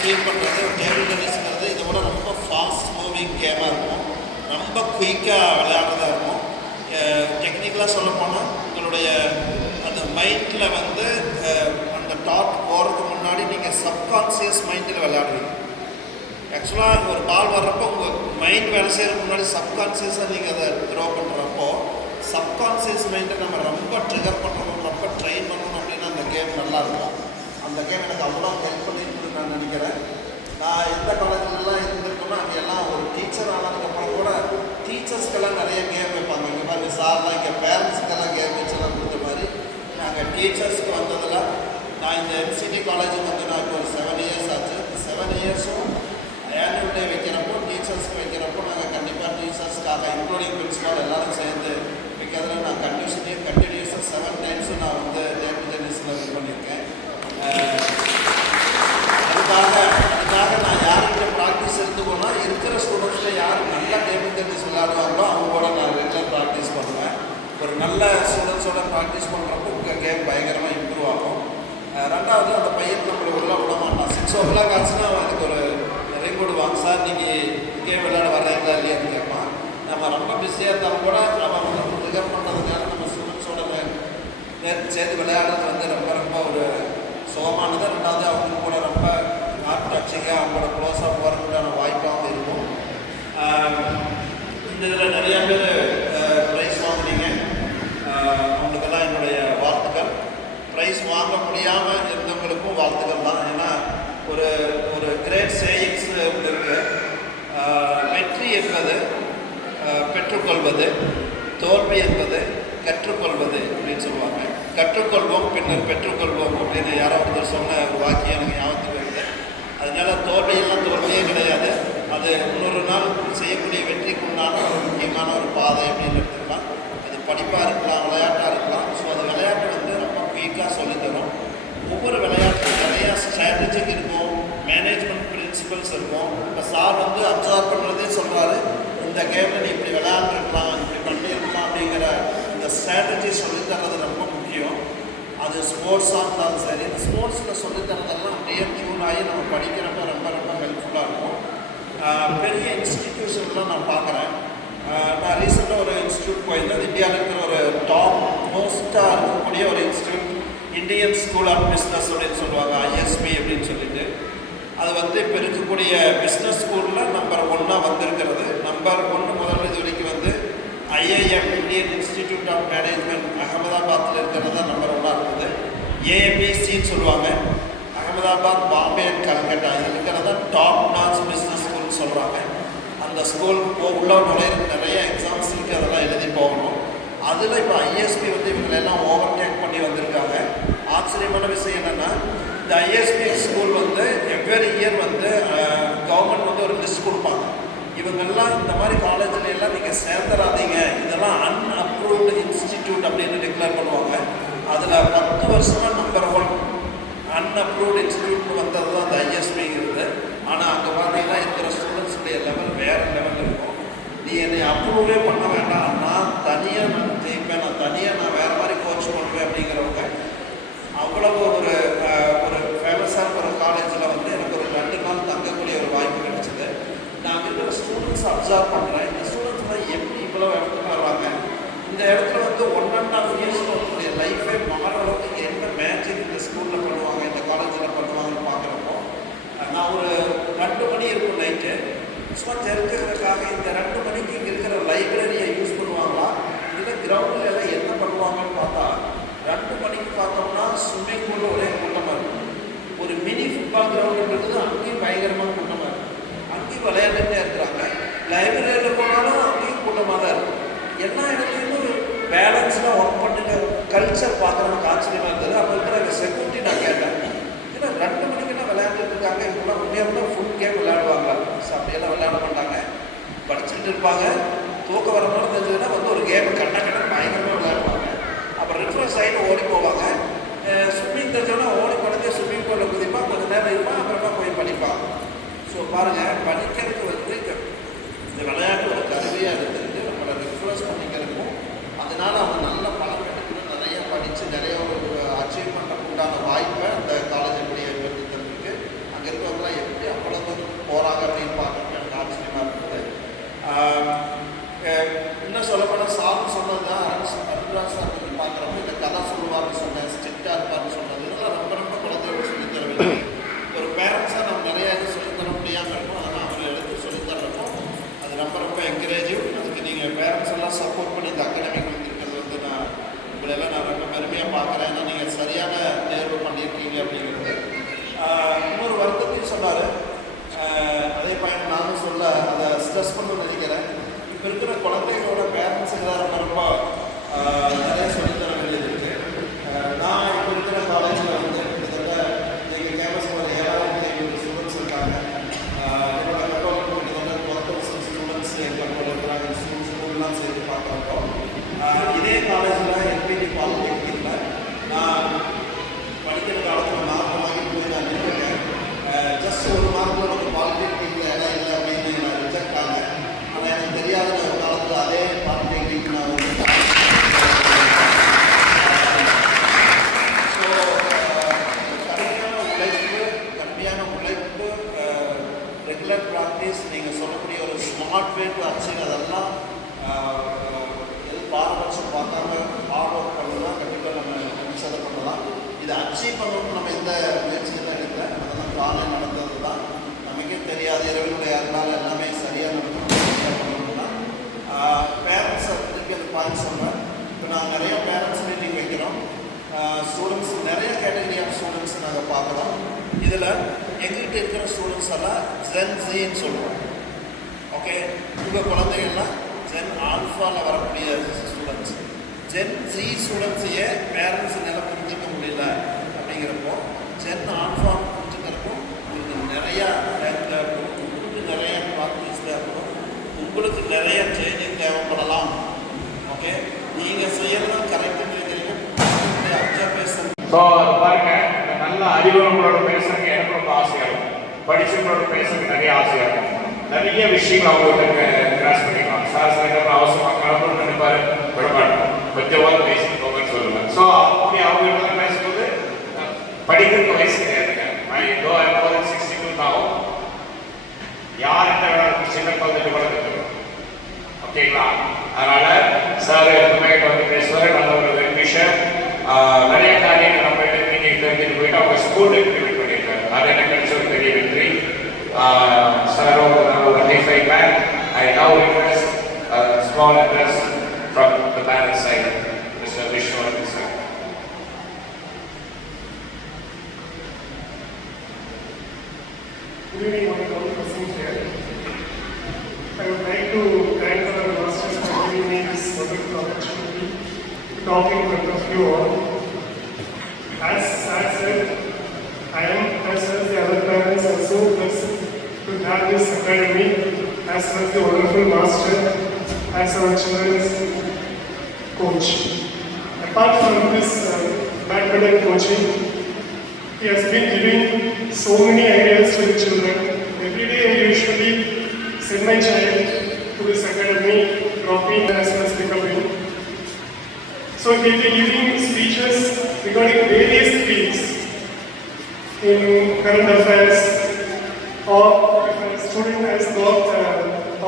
ஃபீல் பண்ணுறது, டேபிள் டென்னிஸ்ங்கிறது இதை விட ரொம்ப ஃபாஸ்ட் மூவிங் கேமாக இருக்கும், ரொம்ப குயிக்காக விளையாடுறதா இருக்கும். டெக்னிக்கலாக சொல்ல போனால் உங்களுடைய அந்த மைண்டில் வந்து அந்த டாட் போகிறதுக்கு முன்னாடி நீங்கள் சப்கான்சியஸ் மைண்டில் விளையாடுவீங்க. ஆக்சுவலாக ஒரு பால் வர்றப்போ உங்கள் மைண்ட் வேலை செய்கிறதுக்கு முன்னாடி சப்கான்சியஸாக நீங்கள் அதை த்ரோ பண்ணுறப்போ சப்கான்சியஸ் மைண்டை நம்ம ரொம்ப ட்ரிகர் பண்ணணும், ரொம்ப ட்ரெயின் பண்ணணும் அப்படின்னா அந்த கேம் நல்லாயிருக்கும். அந்த கேம் எனக்கு அவ்வளோ ஹெல்ப் பண்ணியிருக்குன்னு நான் நினைக்கிறேன். நான் எந்த காலேஜ்லாம் இருந்திருக்கோன்னா அங்கே எல்லாம் ஒரு டீச்சர் ஆனதுக்கப்புறம் கூட டீச்சர்ஸ்க்கெல்லாம் நிறைய கேம் வைப்பாங்க. இங்கே மாதிரி சார்லாம் இங்கே பேரண்ட்ஸுக்கெல்லாம் கேம் வச்செல்லாம் கொடுத்த மாதிரி நாங்கள் டீச்சர்ஸ்க்கு வந்ததில் நான் இந்த எம்சிடி காலேஜுக்கு வந்து நான் இப்போ ஒரு 7 இயர்ஸ் ஆச்சு. 7 இயர்ஸும் ஆனுவல் டே வைக்கிறப்போ, டீச்சர்ஸ்க்கு வைக்கிறப்போ நாங்கள் கண்டிப்பாக டீச்சர்ஸ்க்காக இன்க்ளூடிங் பிரின்சிபால் எல்லோரும் சேர்ந்து வைக்கிறதுல நான் கண்டினியூஸாக 7 டைம்ஸும் நான் வந்து டேபிள் டென்னிஸில் இது பண்ணியிருக்கேன். அதுக்காக நான் யார்கிட்ட ப்ராக்டிஸ் எடுத்துக்கோன்னா இருக்கிற ஸ்டூடெண்ட்ஸில் யார் நல்லா டேபிள் டென்னிஸ் விளையாடுவாங்களோ அவங்க கூட நான் ரெகுலர் ப்ராக்டிஸ் பண்ணுவேன். ஒரு நல்ல ஸ்டூடெண்ட்ஸோட ப்ராக்டிஸ் பண்ணுறப்போ உங்கள் கேம் பயங்கரமாக இம்ப்ரூவ் ஆகும். ரெண்டாவது அந்த பையன் நம்மளை உள்ளே விட மாட்டான். 6 o'clock ஆச்சுன்னா எனக்கு ஒரு ரிங் விடுவாங்க, சார் நீங்கள் கேம் விளையாட வர்றீங்களா இல்லையான்னு கேட்பான். நம்ம ரொம்ப பிஸியாக இருந்தாலும் கூட அவன் வந்து நம்ம ரிகர் பண்ணுறதுனால நம்ம ஸ்டூடெண்ட்ஸோட சேர்ந்து விளையாடுறது வந்து ரொம்ப ரொம்ப ஒரு சுகமானது. ரெண்டாவது அவங்க கூட ரொம்ப ஹார்ட் டச்சிங்காக அவங்களோட க்ளோஸாக போகிறதுக்கான வாய்ப்பாகவும் இருக்கும். இந்த இதில் நிறையா பேர் ப்ரைஸ் வாங்குனீங்க, அவங்களுக்கெல்லாம் என்னுடைய வாழ்த்துக்கள். ப்ரைஸ் வாங்க முடியாமல் இருந்தவங்களுக்கும் வாழ்த்துக்கள் தான். ஏன்னா ஒரு கிரேட் சேயிங்ஸ் இருக்குது. வெற்றி என்பது பெற்றுக்கொள்வது, தோல்வி என்பது கற்றுக்கொள்வது அப்படின்னு சொல்லுவாங்க. கற்றுக்கொள்வோம் பின்னர் பெற்றுக்கொள்வோம் அப்படின்னு யாரோ ஒருத்தர் சொன்ன ஒரு வாக்கியம் எனக்கு ஞாபகத்துக்கு வருது. அதனால தோல்வியெல்லாம் தோல்வியே கிடையாது, அது இன்னொரு நாள் செய்யக்கூடிய வெற்றிக்கு உண்டான ஒரு முக்கியமான ஒரு பாதை அப்படின்னு எடுத்துக்கலாம். அது படிப்பாக இருக்கலாம், விளையாட்டாக இருக்கலாம். ஸோ அது விளையாட்டு வந்து ரொம்ப குயிக்காக சொல்லித்தரும். ஒவ்வொரு விளையாட்டுக்கும் நிறையா ஸ்ட்ராட்டஜிக் இருக்கும், மேனேஜ்மெண்ட் பிரின்சிபல்ஸ் இருக்கும். இப்போ சார் வந்து அப்சர்வ் பண்ணுறதே சொல்கிறாரு, இந்த கேமில் நீ இப்படி விளையாண்டுருக்கலாம், இப்படி பண்ணியிருக்கலாம் அப்படிங்கிற இந்த ஸ்ட்ராட்டஜி சொல்லித்தரது ரொம்ப முக்கியம். அது ஸ்போர்ட்ஸாக இருந்தாலும் சரி, இந்த ஸ்போர்ட்ஸில் சொல்லித்தரதெல்லாம் அப்படியே டியூன் ஆகி நம்ம படிக்கிறப்ப ரொம்ப ரொம்ப ஹெல்ப்ஃபுல்லாக இருக்கும். பெரிய இன்ஸ்டிடியூஷன்லாம் நான் பார்க்குறேன். நான் ரீசெண்டாக ஒரு இன்ஸ்டியூட் போயிருந்தேன். இந்தியாவில் இருக்கிற ஒரு டாப் மோஸ்ட்டாக இருக்கக்கூடிய ஒரு institute, Indian School of Business அப்படின்னு சொல்லுவாங்க, ISB அப்படின்னு சொல்லிட்டு. அது வந்து இப்போ இருக்கக்கூடிய பிஸ்னஸ் ஸ்கூலில் நம்பர் 1 வந்திருக்கிறது. நம்பர் 1 முதல்ல இது வரைக்கும் வந்து IIM, Indian Institute of Management, அகமதாபாத்தில் இருக்கிறது தான் நம்பர் 1 இருக்குது. ABCன்னு சொல்லுவாங்க, அகமதாபாத், பாம்பே அண்ட் கல்கட்டா. இது இருக்கிறது தான் டாப் நாச் பிஸ்னஸ் ஸ்கூல்னு சொல்கிறாங்க. அந்த ஸ்கூலுக்கு உள்ள நுழையிறது நிறைய எக்ஸாம்ஸ் இருக்குது, அதெல்லாம் எழுதி போகணும். அதில் இப்போ ISB வந்து இவங்களெல்லாம் ஓவர்டேக் பண்ணி வந்திருக்காங்க. ஆச்சரியமான விஷயம் என்னென்னா, இந்த ISB ஸ்கூல் வந்து எவ்ரி இயர் வந்து கவர்மெண்ட் வந்து ஒரு லிஸ்ட் கொடுப்பாங்க. இவங்கெல்லாம் இந்த மாதிரி காலேஜில் எல்லாம் நீங்கள் சேர்ந்துடாதீங்க, இதெல்லாம் அன்அப்ரூவ்டு இன்ஸ்டிடியூட் அப்படின்னு டிக்ளேர் பண்ணுவாங்க. அதில் 10 வருஷமாக நம்பர் 1 அன்அப்ரூவ்டு இன்ஸ்டிடியூட் வந்தது தான் அந்த ISBங்கிறது. ஆனால் அங்கே பார்த்தீங்கன்னா இருக்கிற ஸ்டூடெண்ட்ஸுடைய லெவல் வேறு லெவல் இருக்கும். நீ என்னை அப்ரூவே பண்ண வேண்டாம், நான் தனியாக ஜெயிப்பேன், நான் தனியாக நான் வேறு மாதிரி கோச் பண்ணுவேன் அப்படிங்கிறவங்க அவ்வளவு ஒரு ஃபேமஸான ஒரு காலேஜில் வந்து எனக்கு ஒரு 2 நாள் தங்கக்கூடிய ஒரு வாய்ப்பு கிடைச்சிது. நான் இருக்கிற ஸ்டூடெண்ட்ஸ் அப்சர்வ் பண்ணுறேன். இந்த ஸ்டூடெண்ட்ஸ்லாம் எப்படி இவ்வளோ இடத்துக்கு வர்றாங்க, இந்த இடத்துல வந்து 1.5 இயர்ஸில் அவங்களுடைய லைஃபே மாற அளவுக்கு என்ன மேஜிக் இந்த ஸ்கூலில் பண்ணுவாங்க, இந்த காலேஜில் பண்ணுவாங்கன்னு பார்க்குறப்போ நான் ஒரு 2 மணி இருக்கும் நைட்டு. சும்மா தெரிஞ்சுக்கிறதுக்காக இந்த 2 மணிக்கு இங்கே இருக்கிற லைப்ரரியை யூஸ் பண்ணுவாங்களா, இல்லை கிரவுண்டில் எல்லாம் என்ன பண்ணுவாங்கன்னு பார்த்தா 2 மணிக்கு பார்த்தோம்னா ஸ்விம்மிங் பூல் ஒரே கூட்டமாக இருக்கும். ஒரு மினி ஃபுட்பால் கிரவுண்டு இருக்குது, அங்கேயும் பயங்கரமாக கூட்டமாக இருக்கும். அங்கேயும் விளையாண்டுட்டே இருக்கிறாங்க. லைப்ரரியில் போனாலும் அங்கேயும் கூட்டமாக தான் இருக்கும். எல்லா இடத்துலையும் ஒரு பேலன்ஸ்டாக ஒர்க் பண்ணிட்டு கல்ச்சர் பார்க்குறவங்க ஆச்சரியமாக இருந்தது. அப்போ இருக்கிற செக்யூரிட்டி நான் கேட்டேன், ஏன்னா 2 மணிக்கெல்லாம் விளையாண்டுட்டு இருக்காங்க, இப்போலாம் உண்மையாக ஃபுல் கேம் விளையாடுவாங்களா? அப்படியெல்லாம் விளையாட மாட்டாங்க, படிச்சுட்டு இருப்பாங்க. தூக்கம் வர மாதிரி தெரிஞ்சதுன்னா வந்து ஒரு கேம் கண்ண பயங்கரமாக விளையாடுவாங்க. அப்புறம் ரிஃப்ரெஷ் ஆகிட்டு ஓடி போவாங்க. ஸ்விம்மிங் தெரிஞ்சோன்னா ஓடி படுத்து ஸ்விம்மிங் பூலில் குதிப்பான், கொஞ்சம் நேரம் இருப்பான், அப்புறமா போய் படிப்பான். ஸோ பாருங்கள், படிக்கிறதுக்கு வந்து இந்த விளையாட்டு ஒரு கருவியாக இருந்துருக்கு, நம்மளை ரிஃப்ரெஷ் பண்ணிக்கிறதுக்கும். அதனால் அவங்க நல்ல பலம் எடுக்கணும், நிறைய படித்து நிறைய ஒரு அச்சீவ் பண்ணுறதுக்கு உண்டான வாய்ப்பை அந்த காலேஜ் எப்படி ஏற்படுத்திக்கிறதுக்கு அங்கே இருக்கிறவங்களாம் எப்படி அவ்வளோ தூரம் போகிறாங்க அப்படின்னு பார்க்குறதுக்கு எனக்கு ஆச்சரியமாக இருந்தது. இன்னும் சொல்லப்போனால் சார்னு சொன்னது தான் அருண்ராஜ் சார் பார்க்குறப்போ இந்த கதை சொல்லுவார்னு சொன்னேன், ஸ்ட்ரிக்டாக இருப்பார்னு சொன்னது, இதெல்லாம் ரொம்ப ரொம்ப குழந்தைகளுக்கு சொல்லித்தரவில்லை. ஒரு பேரண்ட்ஸாக நம்ம நிறைய இது சொல்லித்தர முடியாமல் இருக்கும், அதனால் அவங்க எடுத்து சொல்லித்தரப்போ அது ரொம்ப ரொம்ப என்கரேஜிவ். அதுக்கு நீங்கள் பேரண்ட்ஸ் எல்லாம் சப்போர்ட் பண்ணி இந்த அகாடமிக் வந்திருக்கிறது வந்து உங்களெல்லாம் நான் ரொம்ப பெருமையாக பார்க்குறேன். ஏன்னா நீங்கள் சரியான தேர்வு பண்ணியிருக்கீங்க அப்படிங்கிறது. இன்னொரு வருத்தத்தையும் சொன்னார், அதே பையன் நானும் சொல்ல அதை ஸ்ட்ரெஸ் பண்ண நினைக்கிறேன். இப்போ இருக்கிற குழந்தைகளோட பேரண்ட்ஸுக்கு தான் ரொம்ப நிறைய சொல்லித்தர வேண்டியது இருக்குது. நான் இப்போ இருக்கிற காலேஜில் வந்து கிட்டத்தட்ட எங்கள் கேம்பஸ் ஒரு 7500 ஸ்டூடெண்ட்ஸ் இருக்காங்க. என்னோட கட்டோல் கிட்டத்தட்ட 12,000 ஸ்டூடெண்ட்ஸ் என் கட்டோல் இருக்கிறாங்க. ஸ்கூல்லாம் சேர்த்து பார்க்குறப்போ இதே காலேஜில் எல்பிடி பாலிடெக்னிக்கில் நான் படிக்கிற காலத்தில் 4 மார்க்கு போய் நான் நின்றுட்டேன். ஜஸ்ட் ஒரு மார்க்கில் நமக்கு பாலிடெக்னிக்கில் இடம் இல்லை அப்படின்னு நான் ரிஜெக்ட் ஆனேன். ஆனால் எனக்கு தெரியாத ஒரு காலத்தில் அதே பாலிடெக்னிக் நான் வந்து ஸோ கடுமையான உழைப்பு, ரெகுலர் ப்ராக்டிஸ், நீங்கள் சொல்லக்கூடிய ஒரு ஸ்மார்ட் வே டு அச்சீவ், அதெல்லாம் எது பாரபட்சம் பார்க்காம ஹார்ட் ஒர்க் பண்ணலாம், கண்டிப்பாக நம்ம நிமிஷத்தை பண்ணலாம். இதை அச்சீவ் பண்ணணும்னு நம்ம எந்த முயற்சியும் தான் எடுக்கல, அதெல்லாம் தானே நடந்தது தான். நமக்கே தெரியாது, இரவினுடைய அதனால் எல்லாமே சரியாக பண்ணணும்னா பேரண்ட்ஸை திருப்பி அந்த பாயிண்ட் சொல்கிறேன். இப்போ நாங்கள் நிறைய பேரண்ட்ஸ் மீட்டிங் வைக்கிறோம். ஸ்டூடெண்ட்ஸ் நிறைய கேட்டகரி ஆஃப் ஸ்டூடெண்ட்ஸ் நாங்கள் பார்க்குறோம். இதில் எங்ககிட்ட இருக்கிற ஸ்டூடெண்ட்ஸ் எல்லாம் ஜென் ஜின்னு சொல்லுவோம். ஓகே, உங்கள் குழந்தைகள்லாம் ஜென் ஆல்ஃபாவில் வரக்கூடிய ஸ்டூடெண்ட்ஸ். ஜென் ஜி ஸ்டூடெண்ட்ஸையே பேரண்ட்ஸ் என்னால் புரிஞ்சிக்க முடியல அப்படிங்கிறப்போ ஜென் ஆல்ஃபா புரிஞ்சுக்கிறப்போ உங்களுக்கு நிறையா டைமில் இருக்கும், உங்களுக்கு நிறைய ப்ராக்டிஸில் இருக்கும், உங்களுக்கு நிறைய ட்ரைனிங் தேவைப்படலாம். ஓகே, நீங்கள் செய்யறதும் கரெக்டுன்னு நினைக்கிறீங்க. அப்சர்வேஷன் ஸோ அது பாருங்க, இந்த நல்ல அறிவுகளோட பேசுறதுக்கு எனக்கு ரொம்ப ஆசையாக இருக்கும், படிச்சவங்களோட பேசுறதுக்கு நிறைய ஆசையாக இருக்கும். நிறைய விஷயங்கள் அவங்கள்ட்ட கிராஸ் பண்ணிக்கலாம். சார் சார் அவசரமாக கலப்படம் நினைப்பாரு, விடமாட்டோம், கொஞ்சமாவது பேசிட்டு போங்கன்னு சொல்லுவேன். ஸோ அப்படி அவங்கள்ட்ட பேசும்போது படிக்கிறதுக்கு வயசு கிடையாதுங்க. இதோ 62 ஆகும், யார் எந்த வேணாலும் சின்ன குழந்தைட்டு கூட கற்றுக்கணும். ஓகேங்களா? அதனால சார் எப்பவுமே வந்து பேசுவார், நல்ல ஒரு விஷயம். நிறைய காரியங்கள் நம்ம நீங்கள் தெரிஞ்சுட்டு போயிட்டு அவங்க ஸ்கூலில் இம்ப்ளிமெண்ட் பண்ணியிருக்காரு. அது எனக்கு கிடைச்ச ஒரு பெரிய வெற்றி. சாரோட ஒரு hi fi man. I now request small address from the parent side, mister Vishnuvardhan sir. Good evening, all present here. I would like to thank our masters for giving me this wonderful opportunity to talk in front of you all. As Sir said, I am, as well as the other parents, also blessed to have this academy, as well as the wonderful master, as our children's coach. Apart from this badminton coaching, he has been giving so many ideas to the children. Every day I usually send my child to this academy, dropping as well as becoming. So he will be giving speeches regarding various fields in current affairs, or if a student has got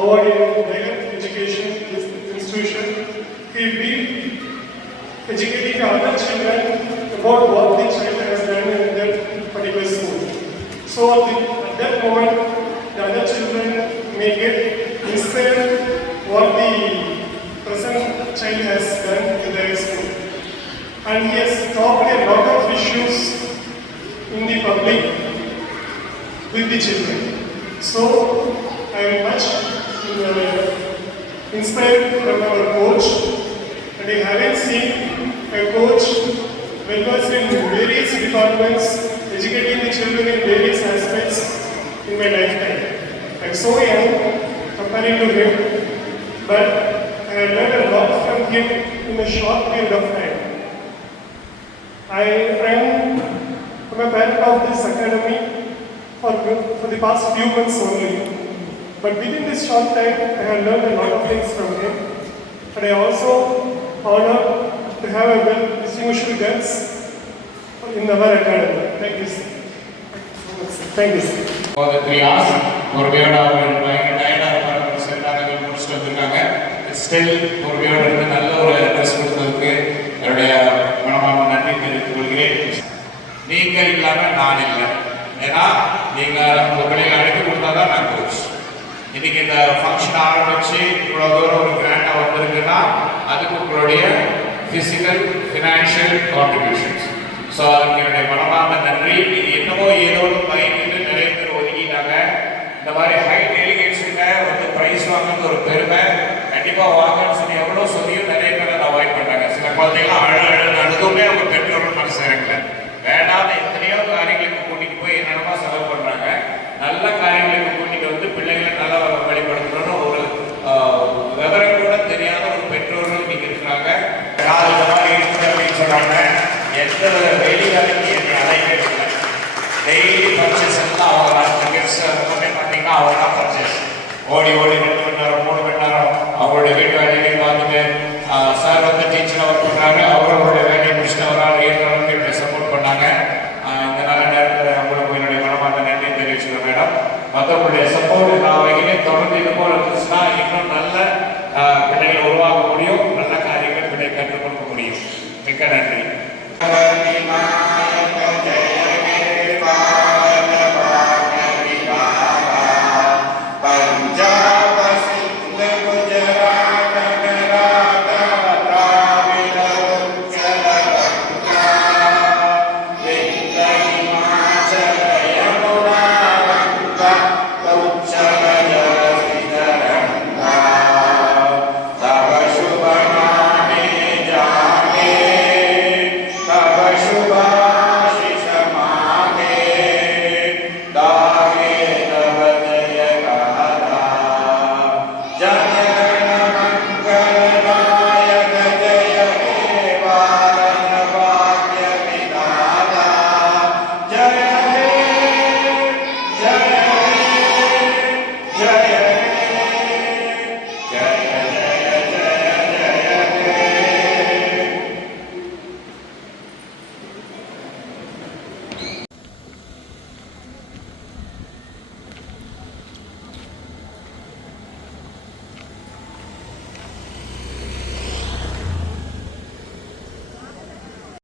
award in higher education institution, he will be educating other children about what the child has done in that particular school. So at that moment, the other children may get present child has done in their school. And he has talked a lot of issues in the public with the children. So I am much inspired from our coach, and I haven't seen a coach well-versed in various departments, educating the children in various aspects in my lifetime. I'm so young comparing to him, but I have learned a lot from him in a short period of time. I am a parent of this academy for the past few months only. But within this short time, I have learned a lot of things from him. And I also honor to have a well-distinguished girls in our academy. Thank you, sir. Thank you, sir. For the 3 hours, பொறுமையோட அவர்கள் பயங்கர டயர்டாக இருப்பாங்க, சென்றார்கள் முடிச்சுட்டு வந்திருக்காங்க. Still பொறுமையோடு இருந்து நல்ல ஒரு ட்ரெஸ் கொடுத்ததுக்கு என்னுடைய மனமான நன்றி தெரிவித்துக் கொள்கிறேன். நீங்கள் இல்லாமல் நான் இல்லை. ஏன்னா நீங்கள் உங்கள் பிள்ளைகளை அனுப்பி கொடுத்தா தான் நான் கோச். இன்னைக்கு இந்த ஃபங்க்ஷன் ஆரம்பிச்சு இவ்வளோ தூரம் ஒரு கிராண்டாக வந்திருக்குன்னா அதுக்கு உங்களுடைய ஃபிசிக்கல் ஃபினான்ஷியல் கான்ட்ரிபியூஷன்ஸ். ஸோ அதுக்கு என்னுடைய மனமான நன்றி. இது என்னமோ ஏதோடு பயணிட்டு நிறைய பேர் ஒதுக்கிட்டாங்க. இந்த மாதிரி ஹை டெலிகேட்ஸுங்க வந்து ப்ரைஸ் வாங்குறது ஒரு பெருமை. கண்டிப்பாக வாங்கன்னு சொல்லி எவ்வளோ சொல்லியும் நிறைய பேர் அதை அவாய்ட் பண்ணாங்க. சில குழந்தைங்களாம் அழுதுமே அவங்க பெற்றோர்கள் மனசு இறங்கல. வேண்டாத எத்தனையோ காரியங்களுக்கு கூட்டிகிட்டு போய் என்னென்னமா செலவு பண்ணுறாங்க. நல்ல காரியங்களுக்கு கூட்டிகிட்டு வந்து பிள்ளைகளை நல்லா வழிபடுத்தணும்னு ஒரு விவரம் கூட தெரியாத ஒரு பெற்றோர்கள் நீங்கள் இருக்கிறாங்க. நான் இந்த மாதிரி இருக்குது அப்படின்னு சொன்னாங்க. எந்த வெளி வேலைக்கு என்னை அலைவே இல்லை. டெய்லி பர்ச்சேஸ் எல்லாம் அவங்க தான் டிக்கெட்ஸ் எல்லாமே பார்த்தீங்கன்னா அவங்க தான் பர்ச்சேஸ். ஓடி 2 மணி நேரம் 3 மணி நேரம் அவங்களுடைய வீட்டு வேலையை பார்த்துட்டு சார் வந்து டீச்சராக ஒர்க் பண்ணுறாங்க.